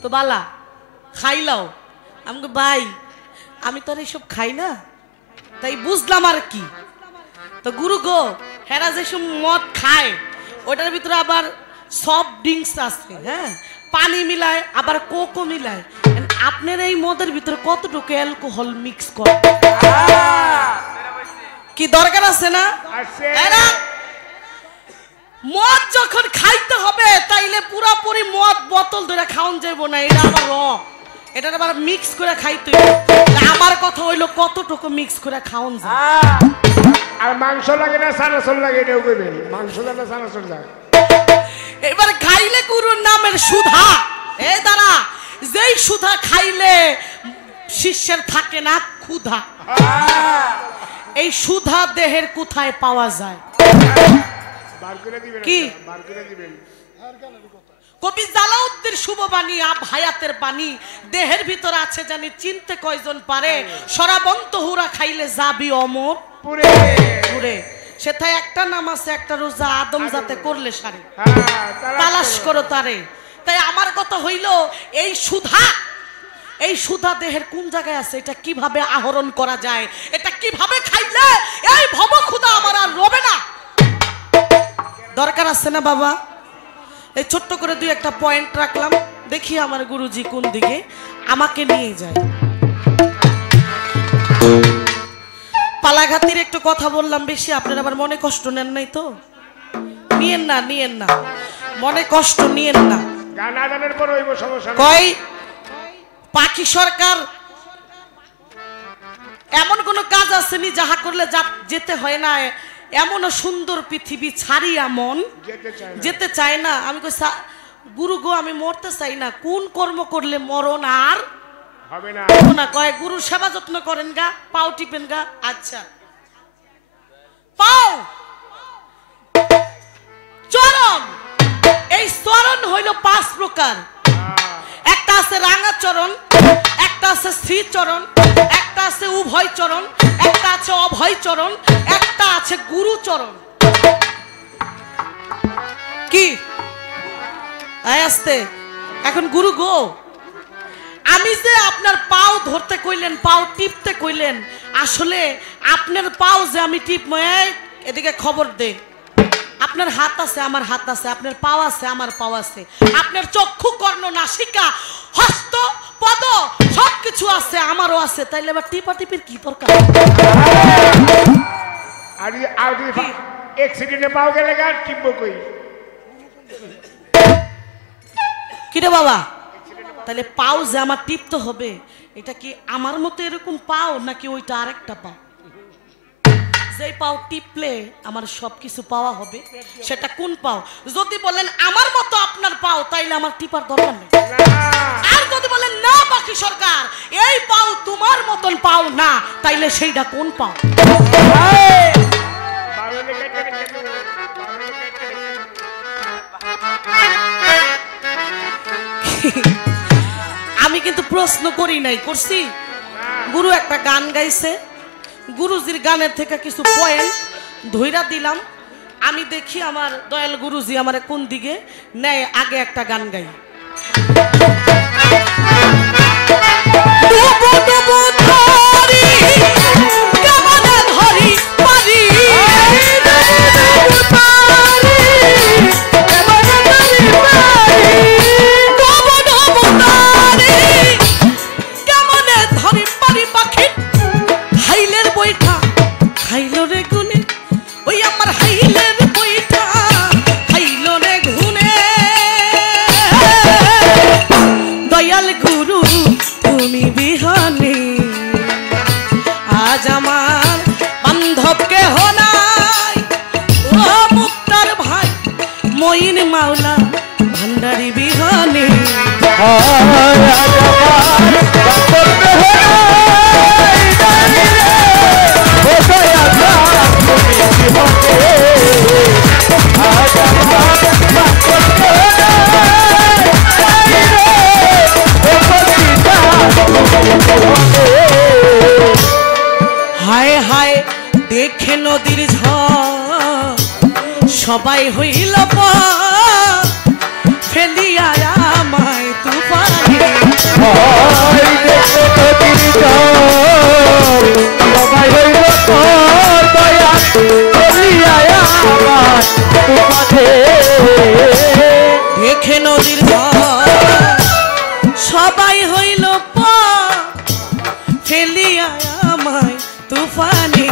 তো বালা খাইলাও। আমাকে ভাই আমি তো আর এইসব খাই না, তাই বুঝলাম আর কি। তো গুরু গো, হেরা যেসব মদ খায় ওটার ভিতরে আবার সফট ড্রিঙ্কস আছে, হ্যাঁ, পানি মিলায়, আবার কোকো মিলায়। আপনার এই মদের ভিতরে কতটুকু অ্যালকোহল মিক্স করে কি দরকার আছে না? মদ যখন খাইতে হবে তাইলে পুরাপুরি মদ বোতল ধরে খাওন যাইব না, এটা আবার এটা আবার মিক্স করে খাইতে। আমার কথা হইলো কতটুকু মিক্স করে খাওন যায়। আর মাংস লাগে না চানাচুর লাগে, এটাও কইবেন মাংস লাগে না চানাচুর লাগে। এবার খাইলে গুরুর নামের সুধা, এ দাঁড়া, যেই সুধা খাইলে শিষ্যের থাকে না ক্ষুধা, এই সুধা দেহের কোথায় পাওয়া যায়? কি কবি জালাউদ্দিন শুভবাণী আব হায়াতের বাণী, দেহের ভিতর আছে জানি চিনতে কয়জন পারে, সরাবন্ত হুরা খাইলে যাবি অমর পুরে। সেটাই একটা নাম আছে, একটা রোজা আদম যাতে করলে সারে, তালাশ করো তারে। তাই আমার কথা হইল এই সুধা দেহের কোন জায়গায় আছে, এটা কিভাবে আহরণ করা যায়, এটা কিভাবে খাইলে এই ভব ক্ষুধা আমার আর রবে না। দরকার আছে না বাবা? এই ছোট্ট করে দুই একটা পয়েন্ট রাখলাম, দেখি আমার গুরুজি কোন দিকে আমাকে নিয়ে যায়। পালাঘাতির একটু কথা বললাম বেশি, আপনার আবার মনে কষ্ট নেন নাই তো? নিয়েন না, নিয়েন না, মনে কষ্ট নিয়েন না। গান আদানের পর হইব সমস্যা নাই। কই পাখি সরকার এমন কোন কাজ আসেনি যাহা করলে যেতে হয় না? এমনও সুন্দর পৃথিবী ছাড়িয়া মন যেতে চায় না। আমি কই গুরু গো, আমি মরতে চাই না, কোন কর্ম করলে মরণ আর হবে না? না কয় গুরু সেবা যত্ন করেন গা, পাও টিপেন গা। আচ্ছা, পাও চরণ, এই চরণ হইল 5 প্রকার। একটা আছে রাঙা চরণ, একটা আছে শ্রী চরণ, একটা আছে উভয় চরণ, একটা আছে অভয় চরণ, একটা আছে গুরু চরণ। কি আসতে এখন গুরু গো, আমি যে আপনার পাও ধরতে কইলেন, পাও টিপতে কইলেন, আসলে আপনার পাও যে আমি টিপ, এদিকে খবর দে। আপনার হাত আছে, আমার হাত আছে, আপনার পাও আছে, আমার পাও আছে, আপনার চক্ষু কর্ণ নাসিকা হস্ত পদ সবকিছু আছে, আমারও আছে, তাইলে আবার টিপা টিপির কি দরকার? আর অ্যাক্সিডেন্টে পাও গেলে গা টিপবো কই? কি রে বাবা, তাহলে পাও যে আমার টিপতে হবে, এটা কি আমার মতো এরকম পাও নাকি ওইটা আরেকটা পাও? যে পাও টিপলে আমার সবকিছু পাওয়া হবে, সেটা কোন পাও? যদি বলেন আমার মতো আপনার পাও, তাইলে আমার টিপার দরকার নেই। আর যদি বলেন না পাখি সরকার, এই পাও তোমার মতন পাও না, তাইলে সেইটা কোন পাও? আমি কিন্তু প্রশ্ন করি নাই, করছি। গুরু একটা গান গাইছে, গুরুজির গানের থেকে কিছু পয়েন্ট ধইরা দিলাম। আমি দেখি আমার দয়াল গুরুজি আমারে কোন দিকে নেয়। আগে একটা গান গাই। মাওলা ভান্ডারি বিহানে হায় হায় দেখে নদীর ঝড় সবাই হইল ফেলিয়া আমায় তুফানে। দেখে নদীর সবাই হইল ফেলিয়া আমায় তুফানে।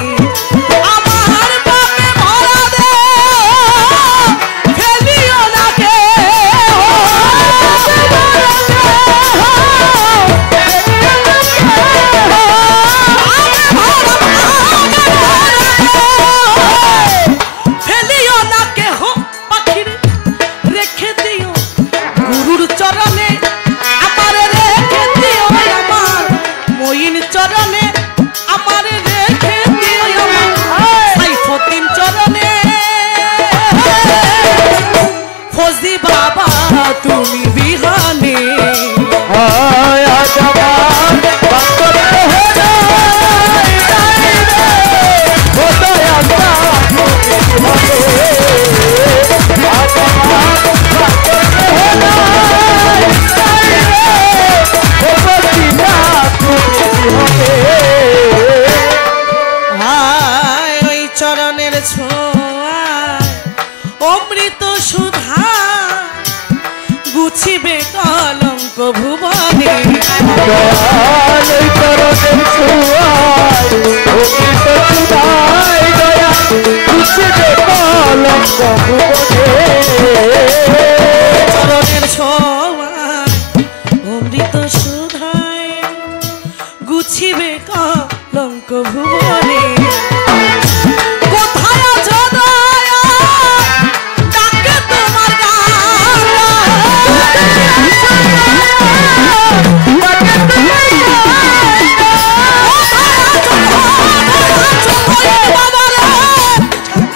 তুমি বিহানে ওই চরণের ছোঁয়ায় অমৃত গুছিবে কলঙ্ক ভুবনে দয়াল ওই চরণের ছোঁয়ায় অমৃত সুধায় দয়া মুছবে কলঙ্ক ভুবনে চরণের ছোঁয়ায় অমৃত সুধায় গুছিবে কলঙ্ক ভুবনে কোথায় আছো দয়া ডাকে তোমার গান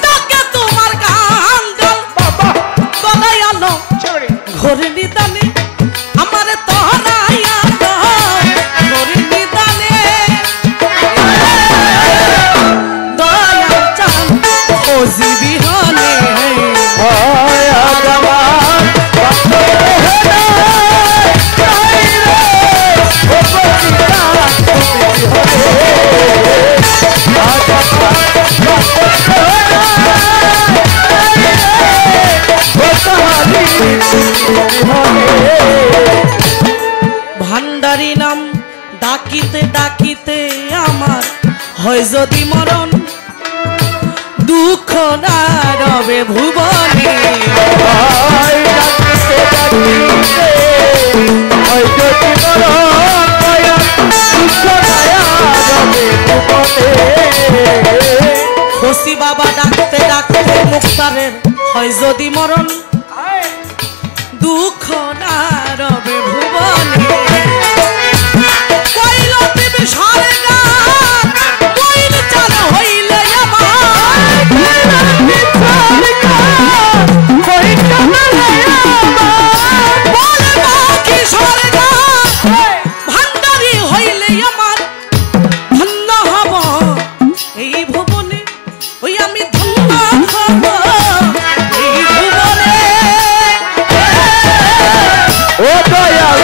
ডাকে তোমার গান গলায় আলো ঘরে নিদানে আমার তহনাইয়া ঘরে নিদানে দয়া চান ওজি বিহনে দয়া জবান ভান্ডারি নাম ডাকিতে ডাকিতে আমার হয় যদি মরণ দুঃখ না রবে ভুবনে খসি বাবা ডাকতে ডাকতে মুক্তারের হয় যদি মরণ দুঃখ না রবে ভুবনে কইল দেবে সরকার কইল চাল হইলে আমার বলে বাকি সরকার ভান্ডারি হইলে আমার ধন্য হব এই ভুবনে ওই আমি ধন্য হব এই ভুবনে ও দয়াল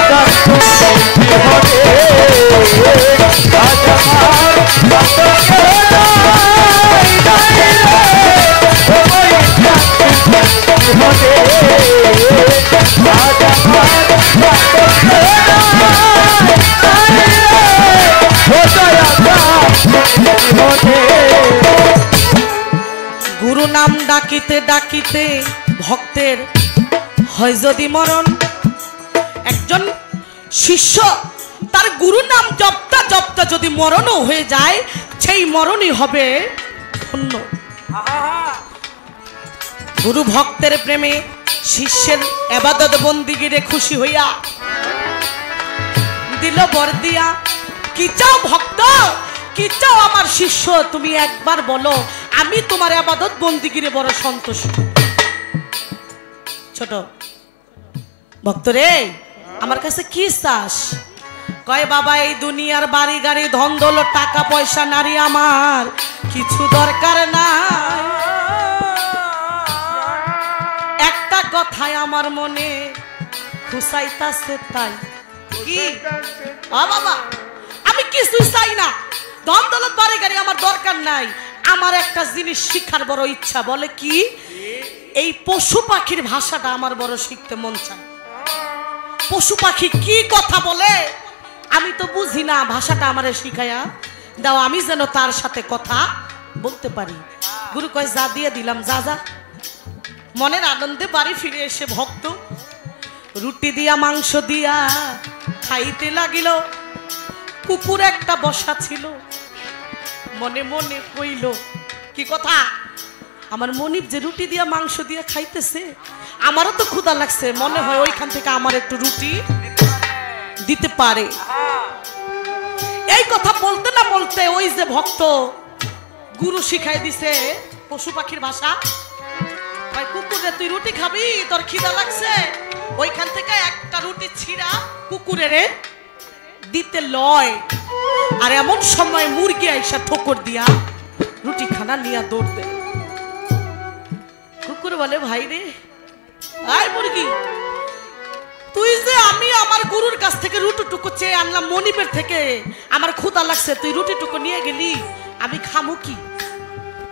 গুরু নাম ডাকিতে ডাকিতে ভক্তের হয় যদি মরণ একজন শিষ্য তার গুরু নাম জপতা জপতা যদি মরণও হয়ে যায় সেই মরণই হবে ধন্য গুরু ভক্তের প্রেমে শিষ্যের ইবাদত বন্দিগিরে খুশি হইয়া দিল বর দিয়া কি চাও ভক্ত কি চাও আমার শিষ্য তুমি একবার বলো আমি তোমার ইবাদত বন্দিগিরে বড় সন্তোষ ছোট ভক্ত রে আমার কাছে কি চাস কয় বাবা এই দুনিয়ার বাড়ি গাড়ি ধন দৌলত টাকা পয়সা নারী আমার কিছু দরকার নাই একটা কথাই আমার মনে খুশাইতাছে তাই কি বাবা আমি কিছু চাই না ধন দৌলত বাড়ি গাড়ি আমার দরকার নাই আমার একটা জিনিস শিখার বড় ইচ্ছা বলে কি এই পশু পাখির ভাষাটা আমার বড় শিখতে মন চায় পশু পাখি কি কথা বলে আমি তো বুঝি না ভাষাটা আমারে শিখায়া দাও আমি যেন তার সাথে কথা বলতে পারি গুরু কয় যা দিয়ে দিলাম যা যা মনের আনন্দে বাড়ি ফিরে এসে ভক্ত রুটি দিয়া মাংস দিয়া খাইতে লাগিল কুকুর একটা বসা ছিল মনে মনে কইল কি কথা আমার মনিব যে রুটি দিয়া মাংস দিয়া খাইতেছে আমারও তো ক্ষুধা লাগছে মনে হয় ওইখান থেকে আমার একটু রুটি দিতে পারে এই কথা বলতে না বলতে ওই যে ভক্ত গুরু শিখাই দিছে পশু পাখির ভাষা ভাই কুকুরে তুই রুটি খাবি তোর খিদা লাগছে ওইখান থেকে একটা রুটি ছিঁড়া কুকুরের দিতে লয় আর এমন সময় মুরগি আইসা ঠোকর দিয়া রুটি খানা নিয়া দৌড় দেয় কুকুর বলে ভাই রে আয় মুরগি তুই যে আমি আমার গুরুর কাছ থেকে রুটিটুকু চেয়ে আনলাম মনিবের থেকে আমার ক্ষুধা লাগছে তুই রুটিটুকু নিয়ে গেলি আমি খামু কি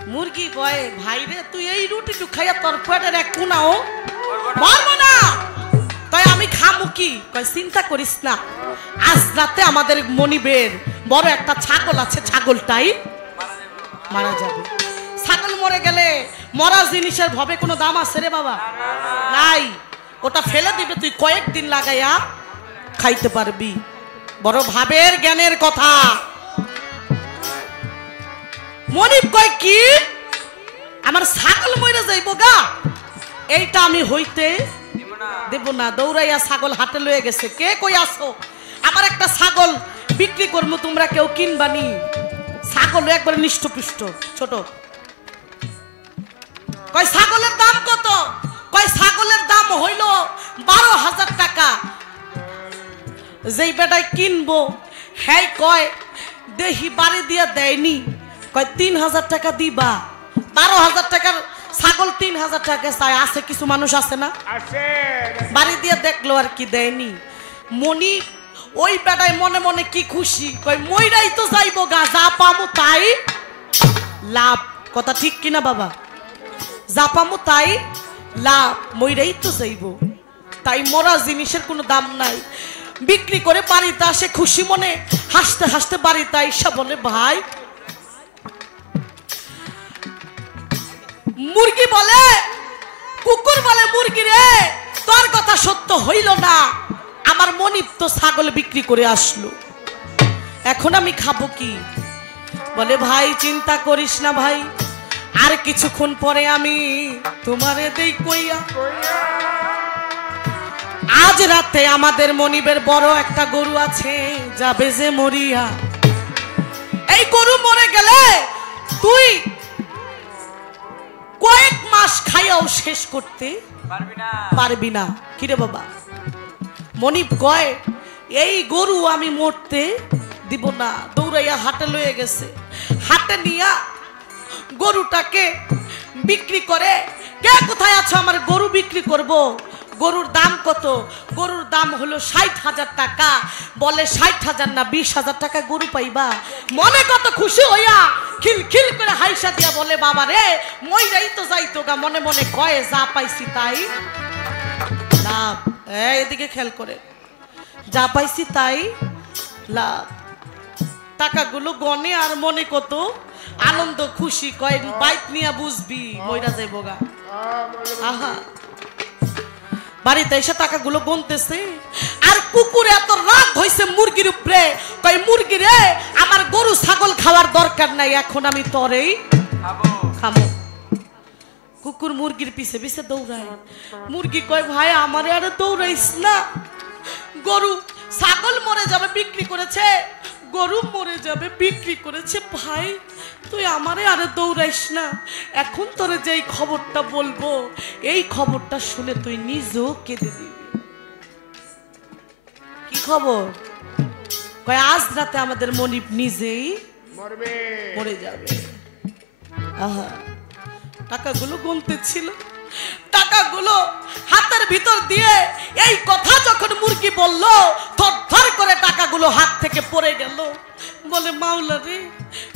মুরগি কয় ভাই রে তুই এই রুটিটুকু খাইয়া তোর পেটের এক কোনাও পারবো না তাই আমি কি? কয় চিন্তা করিস না, আজ রাতে আমাদের মনিবের বড় একটা ছাগল আছে, ছাগলটাই মারা যাবে। ছাগল মরে গেলে মরা জিনিসের ভবে কোনো দাম আছে রে বাবা? নাই, ওটা ফেলে দিবে, তুই কয়েকদিন লাগাইয়া খাইতে পারবি। বড় ভাবের জ্ঞানের কথা। মনিব কয় কি? আমার ছাগল মরে যাইব গা, এইটা আমি হইতে দেব না। দৌড়াইয়া ছাগল হাটে লয়ে গেছে। কে কই আসো? আমার একটা ছাগল বিক্রি করবো, তোমরা কেউ কিনবানি? ছাগল একবার নিষ্ঠপুষ্ট ছোট। কয় ছাগলের দাম কত? কয় ছাগলের দাম হইল 12,000 টাকা। যেই বেটায় কিনবো হ্যাঁ কয় দেহি বাড়ি দিয়া দেয়নি, কয় 3,000 টাকা দিবা। 12,000 টাকার ছাগল 3,000 টাকা চাই। আছে কিছু মানুষ আছে না, আছে বাড়ি দিয়ে দেখলো আর কি দেয়নি। মনি ওই বেটায় মনে মনে কি খুশি, কয় মইরাই তো যাইবো গা, যা পামু তাই লাভ। কথা ঠিক কিনা বাবা? যা পামু তাই লাভ, মইরাই তো যাইবো। তাই মরা জিনিসের কোনো দাম নাই। বিক্রি করে বাড়িতে আসে খুশি মনে, হাসতে হাসতে বাড়িতে আইসা বলে ভাই, মুরগি বলে কুকুর বলে মুরগি রে, তোর কথা সত্য হইল না। আমার মনিব তো ছাগল বিক্রি করে আসলো, এখন আমি খাবো কি? বলে ভাই চিন্তা করিস না ভাই, আর কিছুক্ষণ পরে আমি তোমারে দেই কইয়া। আজ রাতে আমাদের মনিবের বড় একটা গরু আছে, যাবে যে মরিয়া। এই গরু মরে গেলে তুই কয়েক মাস খাইয়াও শেষ করতে পারবি না। কিরে বাবা? মনিব কয় এই গরু আমি মরতে দিব না। দৌড়াইয়া হাটে লয়ে গেছে। হাটে নিয়া গরুটাকে বিক্রি করে। কে কোথায় আছো? আমার গরু বিক্রি করব। গরুর দাম কত? গরুর দাম হলো 60,000 টাকা। বলে 60,000 না 20,000 টাকা গরু পাইবা। মনে কত খুশি হইয়া খিলখিল করে হাইসা দিয়া বলে বাবা রে, মইরাই তো যাইতো গা। মনে মনে কয়ে যা পাইছি তাই লাভ। এদিকে খেয়াল করে, যা পাইছি তাই লাভ। টাকাগুলো গনে আর মনে কত আনন্দ খুশি। কয় বাইক নিয়ে বুঝবি মইরা যাইব গা। আহা, বাড়িতে এসে টাকাগুলো গুনতেছে। আর কুকুর এত রাগ হইছে মুরগির উপরে। কয় মুরগি রে, আমার গরু ছাগল খাওয়ার দরকার নাই, এখন আমি তরেই খাবো। কুকুর মুরগির পিছে পিছে দৌড়ায়। মুরগি কয় ভাই আমারে আরে দৌড়াইস না, গরু ছাগল মরে যাবে বিক্রি করেছে, গরু মরে যাবে বিক্রি করেছে। ভাই তুই আমারে আরে দৌড়াইস না, এখন তোরে যেই খবরটা বলবো এই খবরটা শুনে তুই নিজেও কেঁদে দিবি। কি খবর? কয় আজ রাতে আমাদের মনিব নিজেই মরে যাবে। আহা, টাকাগুলো গুনতে ছিল। টাকাগুলো হাতের ভিতর দিয়ে এই কথা যখন মুরগি বলল, থরথর করে টাকাগুলো হাত থেকে পড়ে গেল। বলে মাওলা রে,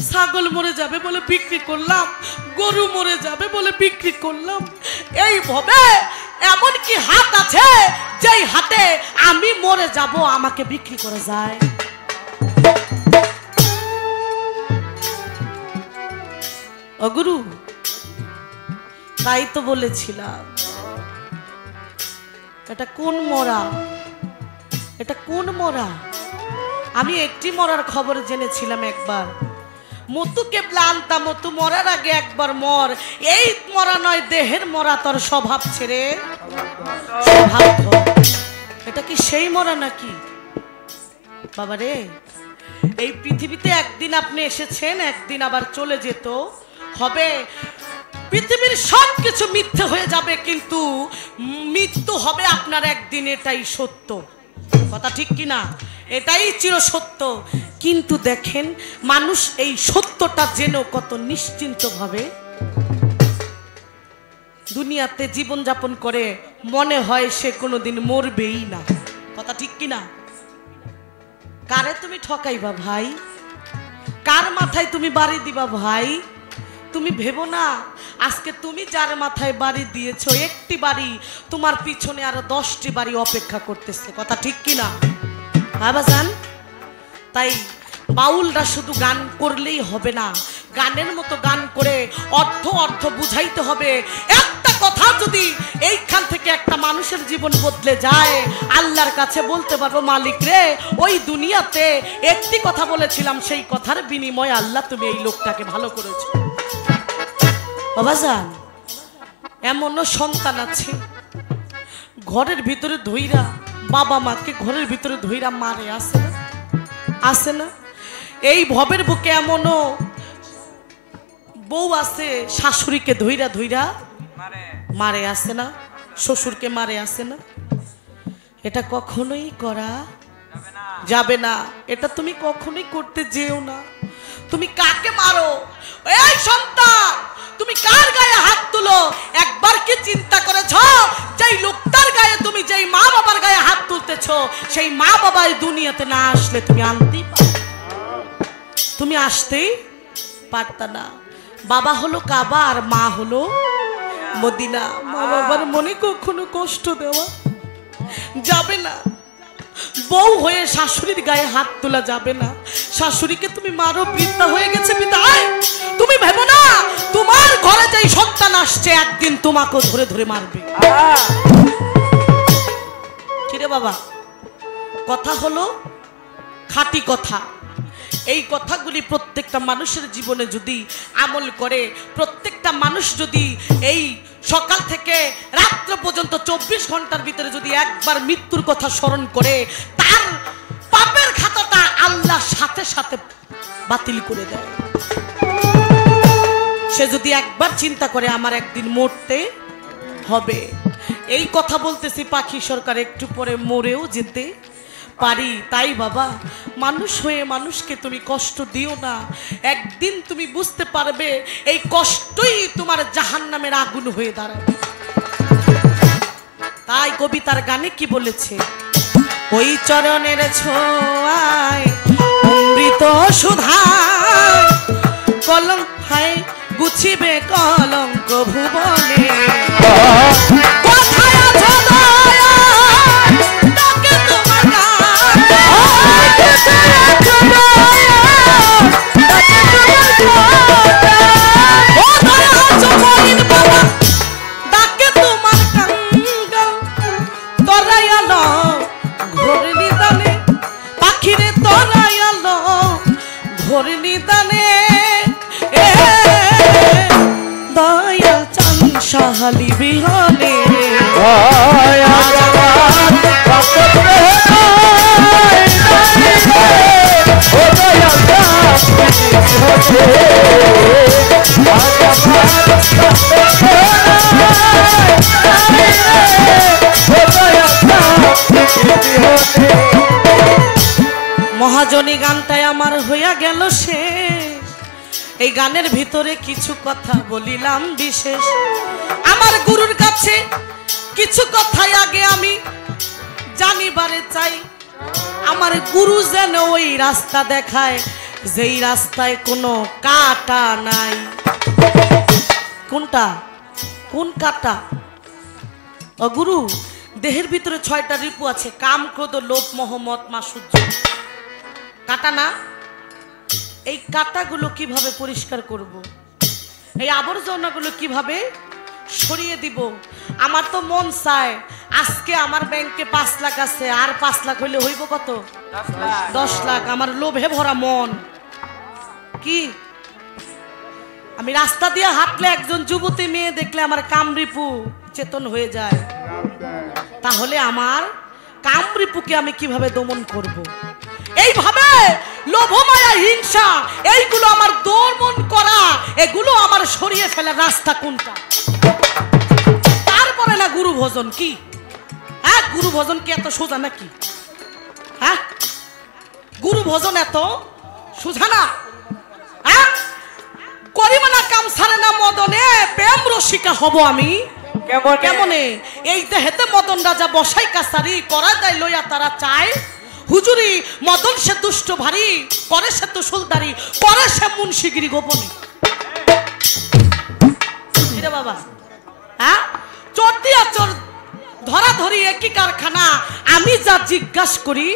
ছাগল মরে যাবে বলে বিক্রি করলাম, গরু মরে যাবে বলে বিক্রি করলাম। এইভাবে এমন কি হাত আছে যেই হাতে আমি মরে যাব আমাকে বিক্রি করা যায়? ও গুরু, তাই তো বলেছিলাম। এটা কোন মরা? এটা কোন মরা? আমি একটি মরার খবর জেনেছিলাম একবার। মতু কেবলা আনতা, মতু মরার আগে একবার মর। এই মরা নয়, দেহের মরা, তোর স্বভাব ছেড়ে স্বভাব ধর। এটা কি সেই মরা নাকি? বাবা রে, এই পৃথিবীতে একদিন আপনি এসেছেন, একদিন আবার চলে যেত হবে। পৃথিবীর সব কিছু মিথ্যে হয়ে যাবে, কিন্তু মৃত্যু হবে আপনার একদিন, এটাই সত্য। কথা ঠিক কিনা? এটাই চির সত্য। কিন্তু দেখেন মানুষ এই সত্যটা যেন কত নিশ্চিন্ত ভাবে দুনিয়াতে জীবন যাপন করে, মনে হয় সে কোনোদিন মরবেই না। কথা ঠিক কিনা? কারে তুমি ঠকাইবা ভাই? কার মাথায় তুমি বাড়ি দিবা ভাই? তুমি ভেবো না আজকে তুমি যার মাথায় বাড়ি দিয়েছো একটি বাড়ি, তোমার পিছনে আরো 10টি বাড়ি অপেক্ষা করতেছে। কথা ঠিক কিনা বাবাজান? তাই বাউলরা শুধু গান করলেই হবে না, গানের মতো গান করে অর্থ অর্থ বুঝাইতে হবে। একটা কথা যদি এইখান থেকে একটা মানুষের জীবন বদলে যায়, আল্লাহর কাছে বলতে পারবো মালিক রে ওই দুনিয়াতে একটি কথা বলেছিলাম, সেই কথার বিনিময়ে আল্লাহ তুমি এই লোকটাকে ভালো করেছো। বাবাজান, এমনও সন্তান আছে ঘরের ভিতরে ধইরা, বাবা মাকে ঘরের ভিতরে ধইরা মারে, আসে না? আসে না? এই ভবের বুকে এমনও বউ আছে শাশুড়িকে ধইরা ধইরা মারে, আসে না? শ্বশুরকে মারে, আসে না? এটা কখনোই করা যাবে না, এটা তুমি কখনোই করতে যেও না। তুমি কাকে মারো? এই সন্তান, তুমি কার গায়ে হাত তুলো? একবার কি চিন্তা করেছো যেই লোকটার গায়ে তুমি, যেই মা বাবার গায়ে হাত তুলতেছো, সেই মা বাবা এই দুনিয়াতে না আসলে তুমি আনতেই পারতে, তুমি আসতেই পারতা না। বাবা হলো কাবা আর মা হলো মদিনা। মা বাবার মনে কখনো কষ্ট দেওয়া যাবে না। বউ হয়ে শাশুড়ির গায়ে হাত তোলা যাবে না। শাশুড়িকে তুমি মারো, বৃদ্ধা হয়ে গেছে বিদায়। তুমি ভেবো না তোমার ঘরে যেই সন্তান আসছে একদিন তোমাকে ধরে ধরে মারবে। কিরে বাবা, কথা হলো খাঁটি কথা। এই কথাগুলি প্রত্যেকটা মানুষের জীবনে যদি আমল করে, প্রত্যেকটা মানুষ যদি এই সকাল থেকে রাত্র পর্যন্ত 24 ঘন্টার ভিতরে যদি একবার মৃত্যুর কথা স্মরণ করে, তার পাপের খাতাটা আল্লাহ সাথে সাথে বাতিল করে দেয়। সে যদি একবার চিন্তা করে আমার একদিন মরতে হবে। এই কথা বলতেছি পাখি সরকার, একটু পরে মরেও যেতে পারি। তাই বাবা, মানুষ হয়ে মানুষকে তুমি কষ্ট দিও না। একদিন তুমি বুঝতে পারবে এই কষ্টই তোমার জাহান্নামের আগুন হয়ে দাঁড়াবে। তাই কবিতার গানে কি বলেছে? ওই চরণের ছোঁয়ায় অমৃত সুধায় কলঙ্কায় গুছিবে কলঙ্ক ভুবনে। কোথায় আছো দয়া, ডাকে তোমার গান। কোথায় আছো দয়া, ডাকে তোমার গান। কোথায় আছো মরিন বাবা, ডাকে তোমার কাঙ্গাল। তোরাই আলো ঘোর নিদানে, পাখিরে তোরাই আলো ঘোর নিদানে। দয়াল চান সাহালি বিহনে, মহাজনী গানটাই আমার হইয়া গেল শেষ। এই গানের ভিতরে কিছু কথা বলিলাম বিশেষ। আমার গুরুর কাছে কিছু কথাই আগে আমি জানিবারে চাই। আমার গুরু যেন ওই রাস্তা দেখায় যেই রাস্তায় কোনো কাটা নাই। কোনটা? কোন কাটা? ও গুরু, দেহের ভিতরে 6টা রিপু আছে, কাম, ক্রোধ, লোভ, মোহ, মদ, মাৎসর্য। কাটা না? এই কাটাগুলো কিভাবে পরিষ্কার করব? এই আবর্জনাগুলো কিভাবে সরিয়ে দিব? আমার তো মন চায় আজকে আমার ব্যাংকে 5 লাখ আছে, আর 5 লাখ হইলে হইব কত? 10 লাখ। আমার লোভে ভরা মন। কি আমি রাস্তা দিয়ে হাঁটলে একজন যুবতী মেয়ে দেখলে আমার কামরিপু চেতন হয়ে যায়। তাহলে আমার কামরিপুকে আমি কিভাবে দমন করব? এইভাবে লোভ, মায়া, হিংসা এইগুলো আমার দমন করা, এগুলো আমার সরিয়ে ফেলার রাস্তা কোনটা? তারপরে না গুরু ভজন। কি হ্যাঁ, গুরু ভজন কি এত সোজা নাকি? হ্যাঁ, গুরু ভজন এত সোজা না। হ্যাঁ, করিবে না কাম ছাড়ে না মদনে, প্রেম রসিকা হব আমি কেমনে? এই দেহেতে মদন রাজা বসাই কাছারি, করা যায় লইয়া তারা চায় হুজুরি। মদন সে দুষ্ট ভারী, করে সে তুসুলদারি, করে সে মুন্সিগিরি গোপনে। কিরে বাবা, হ্যাঁ চোর দিয়া চোর ধরা ধরি একই কারখানা। আমি যা জিজ্ঞাসা করি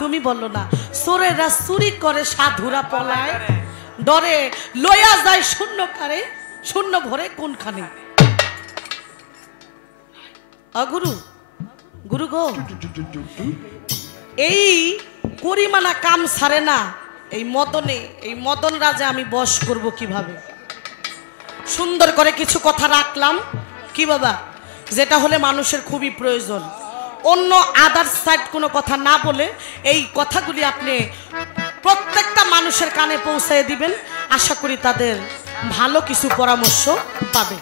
তুমি বললো না। চোরেরা চুরি করে সাধুরা পলায়, ডরে লইয়া যায় শূন্য কারে, শূন্য ভরে কোনখানে। গুরু, গুরু গো, এই করিমানা কাম ছাড়ে না এই মদনে, এই মদন রাজা আমি বশ করব কিভাবে? সুন্দর করে কিছু কথা রাখলাম কি বাবা, যেটা হলে মানুষের খুবই প্রয়োজন। অন্য আদার সাইড কোনো কথা না বলে এই কথাগুলি আপনি প্রত্যেকটা মানুষের কানে পৌঁছায় দিবেন। আশা করি তাদের ভালো কিছু পরামর্শ পাবে।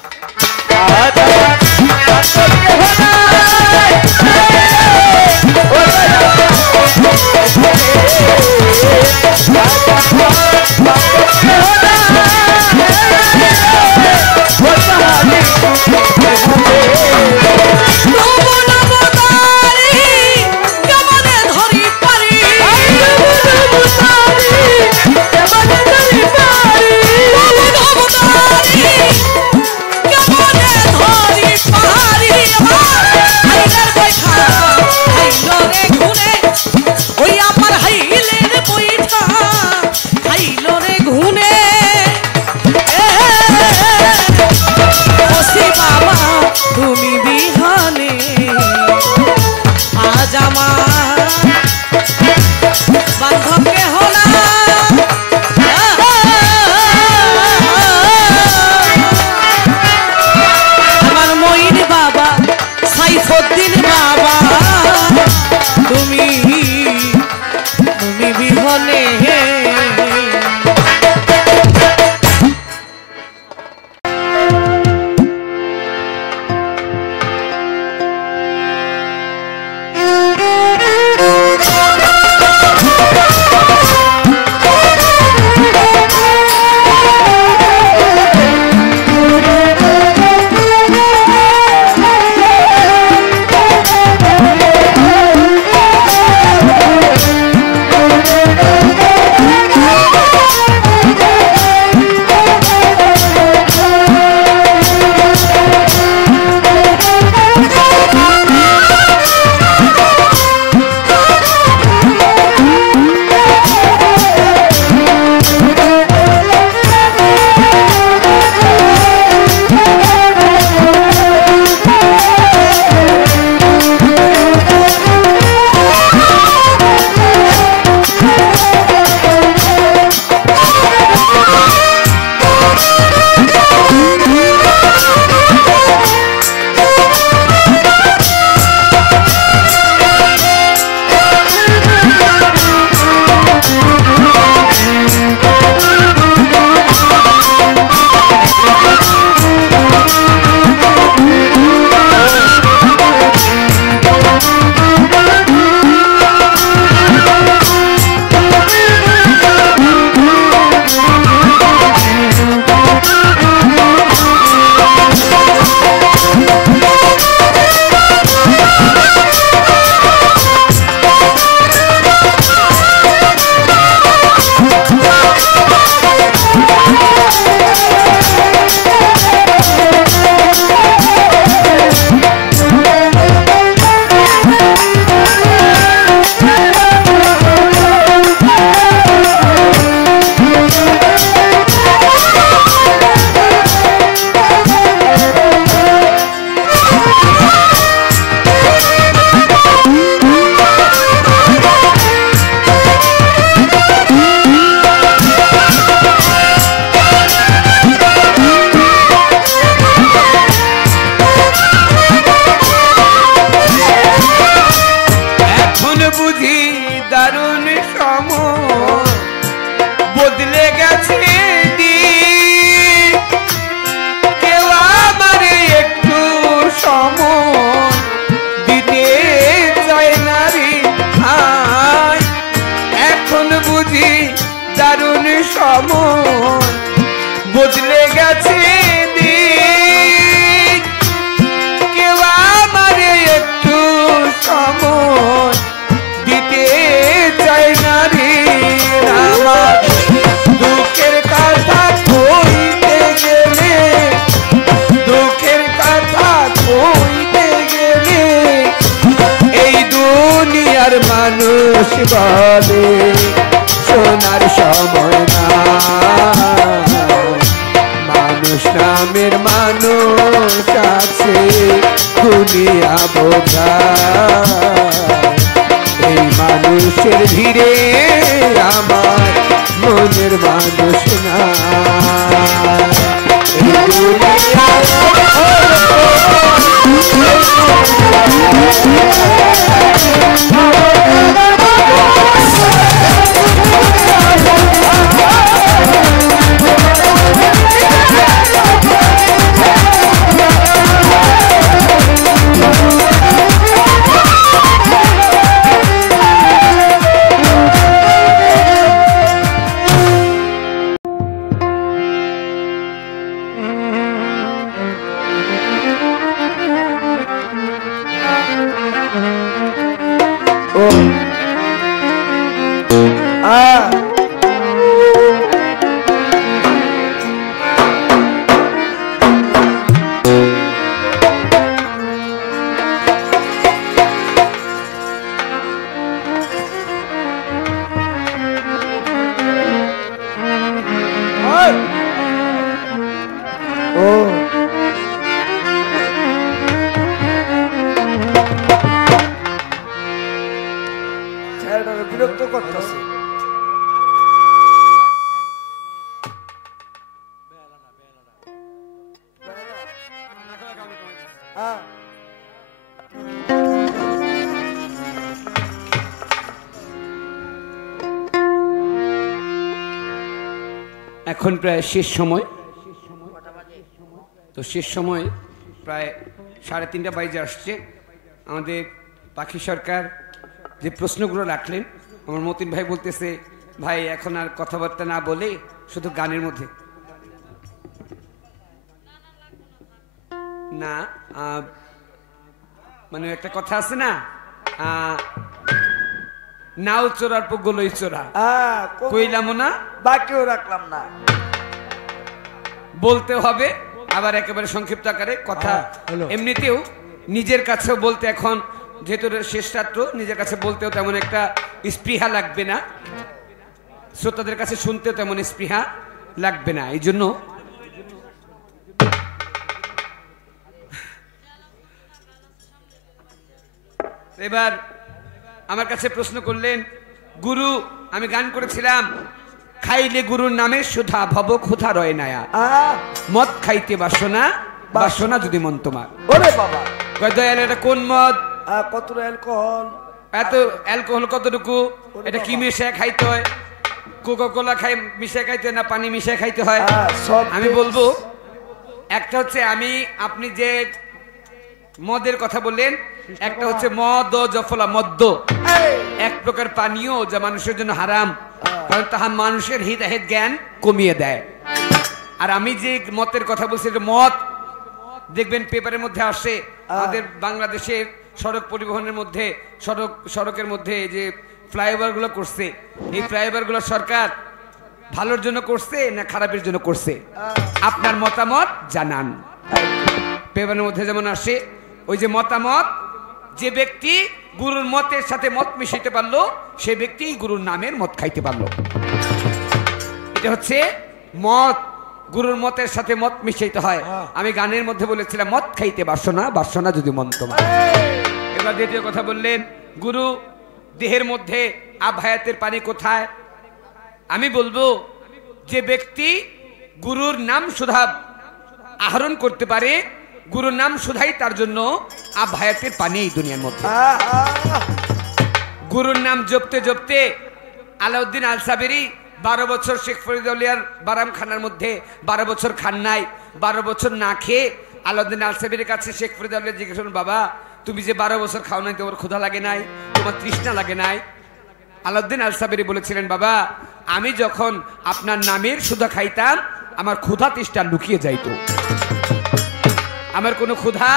আর মানুষ বলে শোনার সময় না মানুষ নামের মানুষ আছে দুনিয়া বোঝা এই মানুষের ভিড়ে আমার মনের মানুষ না এই দুনিয়া বিরক্ত করতেছে এখন প্রায় শেষ সময় তো শেষ সময় প্রায় 3:30 বাজে আসছে আমাদের পাখি সরকার যে প্রশ্নগুলো রাখলেন আমার মতিন ভাই বলতেছে ভাই এখন আর কথাবার্তা না বলে শুধু গানের মধ্যে না মানে একটা কথা আছে না নাও চোরার পর গোলই চোরা কইলাম না বাকিও রাখলাম না বলতে হবে আবার একেবারে সংক্ষিপ্ত আকারে কথা এমনিতেও নিজের কাছেও বলতে এখন যেহেতু শেষ রাত্র নিজের কাছে বলতেও তেমন একটা স্পৃহা লাগবে না শ্রোতাদের কাছে শুনতেও তেমন স্পৃহা লাগবে না এই জন্য এবার আমার কাছে প্রশ্ন করলেন গুরু আমি গান করেছিলাম খাইলে গুরুর নামে সুধা ভব ক্ষুধা রয় নায়া মদ খাইতে বাসনা বাসনা যদি মন তোমার ওরে বাবা কয় দয়াল এটা কোন মদ কত অ্যালকোহল এত অ্যালকোহল কতটুকু এটা কি মিশিয়ে খাইতে হয় কোকা কোলা খাই মিশিয়ে খাইতে হয় না পানি মিশিয়ে খাইতে হয় আমি বলবো একটা হচ্ছে আপনি যে মদের কথা বললেন একটা হচ্ছে মদ ও জফলা মদ্য এক প্রকার পানীয় যা মানুষের জন্য হারাম কারণ তাহা মানুষের হিতাহিত জ্ঞান কমিয়ে দেয় আর আমি যে মতের কথা বলছি এটা মদ দেখবেন পেপারের মধ্যে আসে আমাদের বাংলাদেশের সড়ক পরিবহনের মধ্যে সড়কের মধ্যে যে ফ্লাইওভার গুলো করছে এই ফ্লাইওভার গুলো সরকার ভালোর জন্য করছে না খারাপের জন্য করছে আপনার মতামত জানান পেপারের মধ্যে যেমন আসে ওই যে মতামত যে ব্যক্তি গুরুর মতের সাথে মত মিশাইতে পারলো সে ব্যক্তি গুরুর নামের মত খাইতে পারলো এটা হচ্ছে মত গুরুর মতের সাথে মত মিশাইতে হয় আমি গানের মধ্যে বলেছিলাম মত খাইতে বাসনা বাসনা যদি মন তোমার এবার দ্বিতীয় কথা বললেন গুরু দেহের মধ্যে আভায়াতের পানি কোথায় আমি বলবো যে ব্যক্তি গুরুর নাম সুধা আহরণ করতে পারে গুরুর নাম সুধাই তার জন্য আভায়াতের পানি এই দুনিয়ার মধ্যে গুরুর নাম জপতে জপতে আলাউদ্দিন আল সাবেরি 12 বছর শেখ ফরিদ আউলিয়ার বারাম খানার মধ্যে 12 বছর খান নাই 12 বছর না খেয়ে আলাউদ্দিন আল সাবেরির কাছে শেখ ফরিদ আউলিয়া জিজ্ঞেস করলেন বাবা তুমি যে 12 বছর খাও নাই তোমার ক্ষুধা লাগে নাই তোমার তৃষ্ণা লাগে নাই আলাউদ্দিন আল সাবেরি বলেছিলেন বাবা আমি যখন আপনার নামের সুধা খাইতাম আমার ক্ষুধা তৃষ্ণা লুকিয়ে যাইতো আমার কোনো ক্ষুধা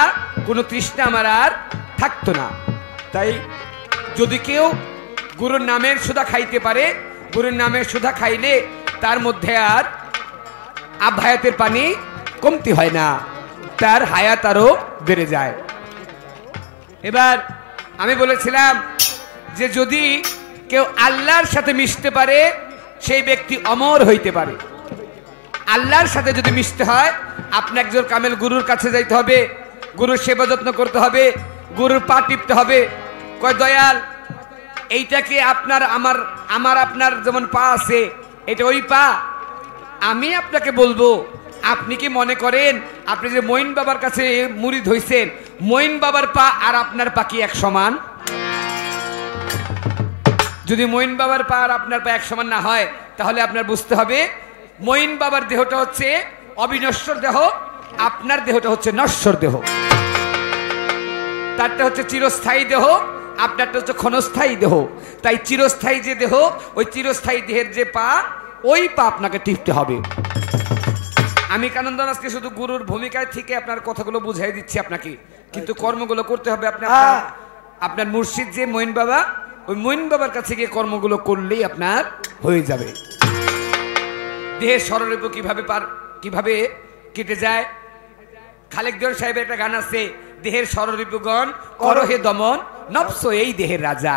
কোনো তৃষ্ণা আমার আর থাকতো না তাই যদি কেউ গুরুর নামের সুধা খাইতে পারে গুরুর নামের সুধা খাইলে তার মধ্যে আর আভায়াতের পানি কমতি হয় না তার হায়াত আরো বেড়ে যায় এবার আমি বলেছিলাম যে যদি কেউ আল্লাহর সাথে মিশতে পারে সেই ব্যক্তি অমর হইতে পারে। আল্লাহর সাথে যদি মিশতে হয় আপনি একজন কামেল গুরুর কাছে যাইতে হবে, গুরুর সেবা যত্ন করতে হবে, গুরুর পা টিপতে হবে। কয় দয়াল এইটাকে আপনার আমার আপনার যেমন পা আছে এটা ওই পা? আমি আপনাকে বলবো, আপনি কি মনে করেন আপনি যে মঈন বাবার কাছে মুরিদ হইছেন, মঈন বাবার পা আর আপনার পা কি এক সমান? যদি মঈন বাবার পা আর আপনার পা এক সমান না হয় তাহলে আপনার বুঝতে হবে মঈন বাবার দেহটা হচ্ছে অবিনশ্বর দেহ, আপনার দেহটা হচ্ছে নশ্বর দেহ। তারটা হচ্ছে চিরস্থায়ী দেহ, আপনারটা হচ্ছে ক্ষণস্থায়ী দেহ। তাই চিরস্থায়ী যে দেহ, ওই চিরস্থায়ী দেহের যে পা, ওই পা আপনাকে টিপতে হবে। আমি কানন্দন আজকে শুধু গুরুর ভূমিকায় থেকে আপনার কথাগুলো বুঝাই দিচ্ছি আপনাকে, কিন্তু কর্মগুলো করতে হবে আপনার মুর্শিদ যে মঈন বাবা, ওই মঈন বাবার কাছে গিয়ে কর্মগুলো করলেই আপনার হয়ে যাবে। দেহের স্বরূপ কিভাবে কেটে যায়? খালেক দিওয়ান সাহেবের একটা গান আছে, দেহের স্বরূপগণ করহে দমন, নফস এই দেহের রাজা।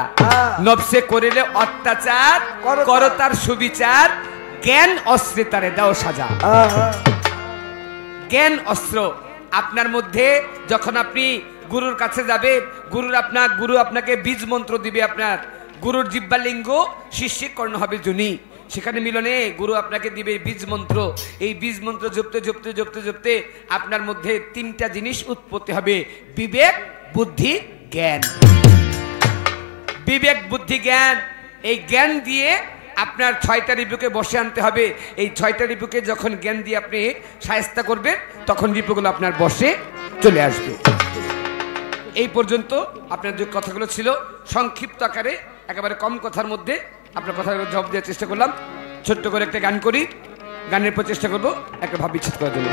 নফসে করিলে অত্যাচার, কর তার সুবিচার, জ্ঞান অস্ত্রে তারে দাও সাজা। জ্ঞান অস্ত্র আপনার মধ্যে যখন আপনি গুরুর কাছে যাবেন, গুরু আপনাকে বীজ মন্ত্র দিবে। আপনার গুরুর জিহ্বা লিঙ্গ, শিষ্যের কর্ণ হবে জুনি। সেখানে মিলনে গুরু আপনাকে দিবে বীজ মন্ত্র। এই বীজ মন্ত্র জপতে জপতে জপতে জপতে আপনার মধ্যে তিনটা জিনিস উৎপত্তি হবে: বিবেক, বুদ্ধি, জ্ঞান। বিবেক, বুদ্ধি, জ্ঞান। এই জ্ঞান দিয়ে আপনার 6টা রিপুকে বসে আনতে হবে। এই 6টা রিপুকে যখন জ্ঞান দিয়ে আপনি শায়েস্তা করবেন তখন রিপুগুলো আপনার বসে চলে আসবে। এই পর্যন্ত আপনার যে কথাগুলো ছিল সংক্ষিপ্ত আকারে, একেবারে কম কথার মধ্যে আপনার কথাগুলো জবাব দেওয়ার চেষ্টা করলাম। ছোট্ট করে একটা গান করি, গানের পর চেষ্টা করবো একটা ভাব বিচ্ছেদ করার জন্য।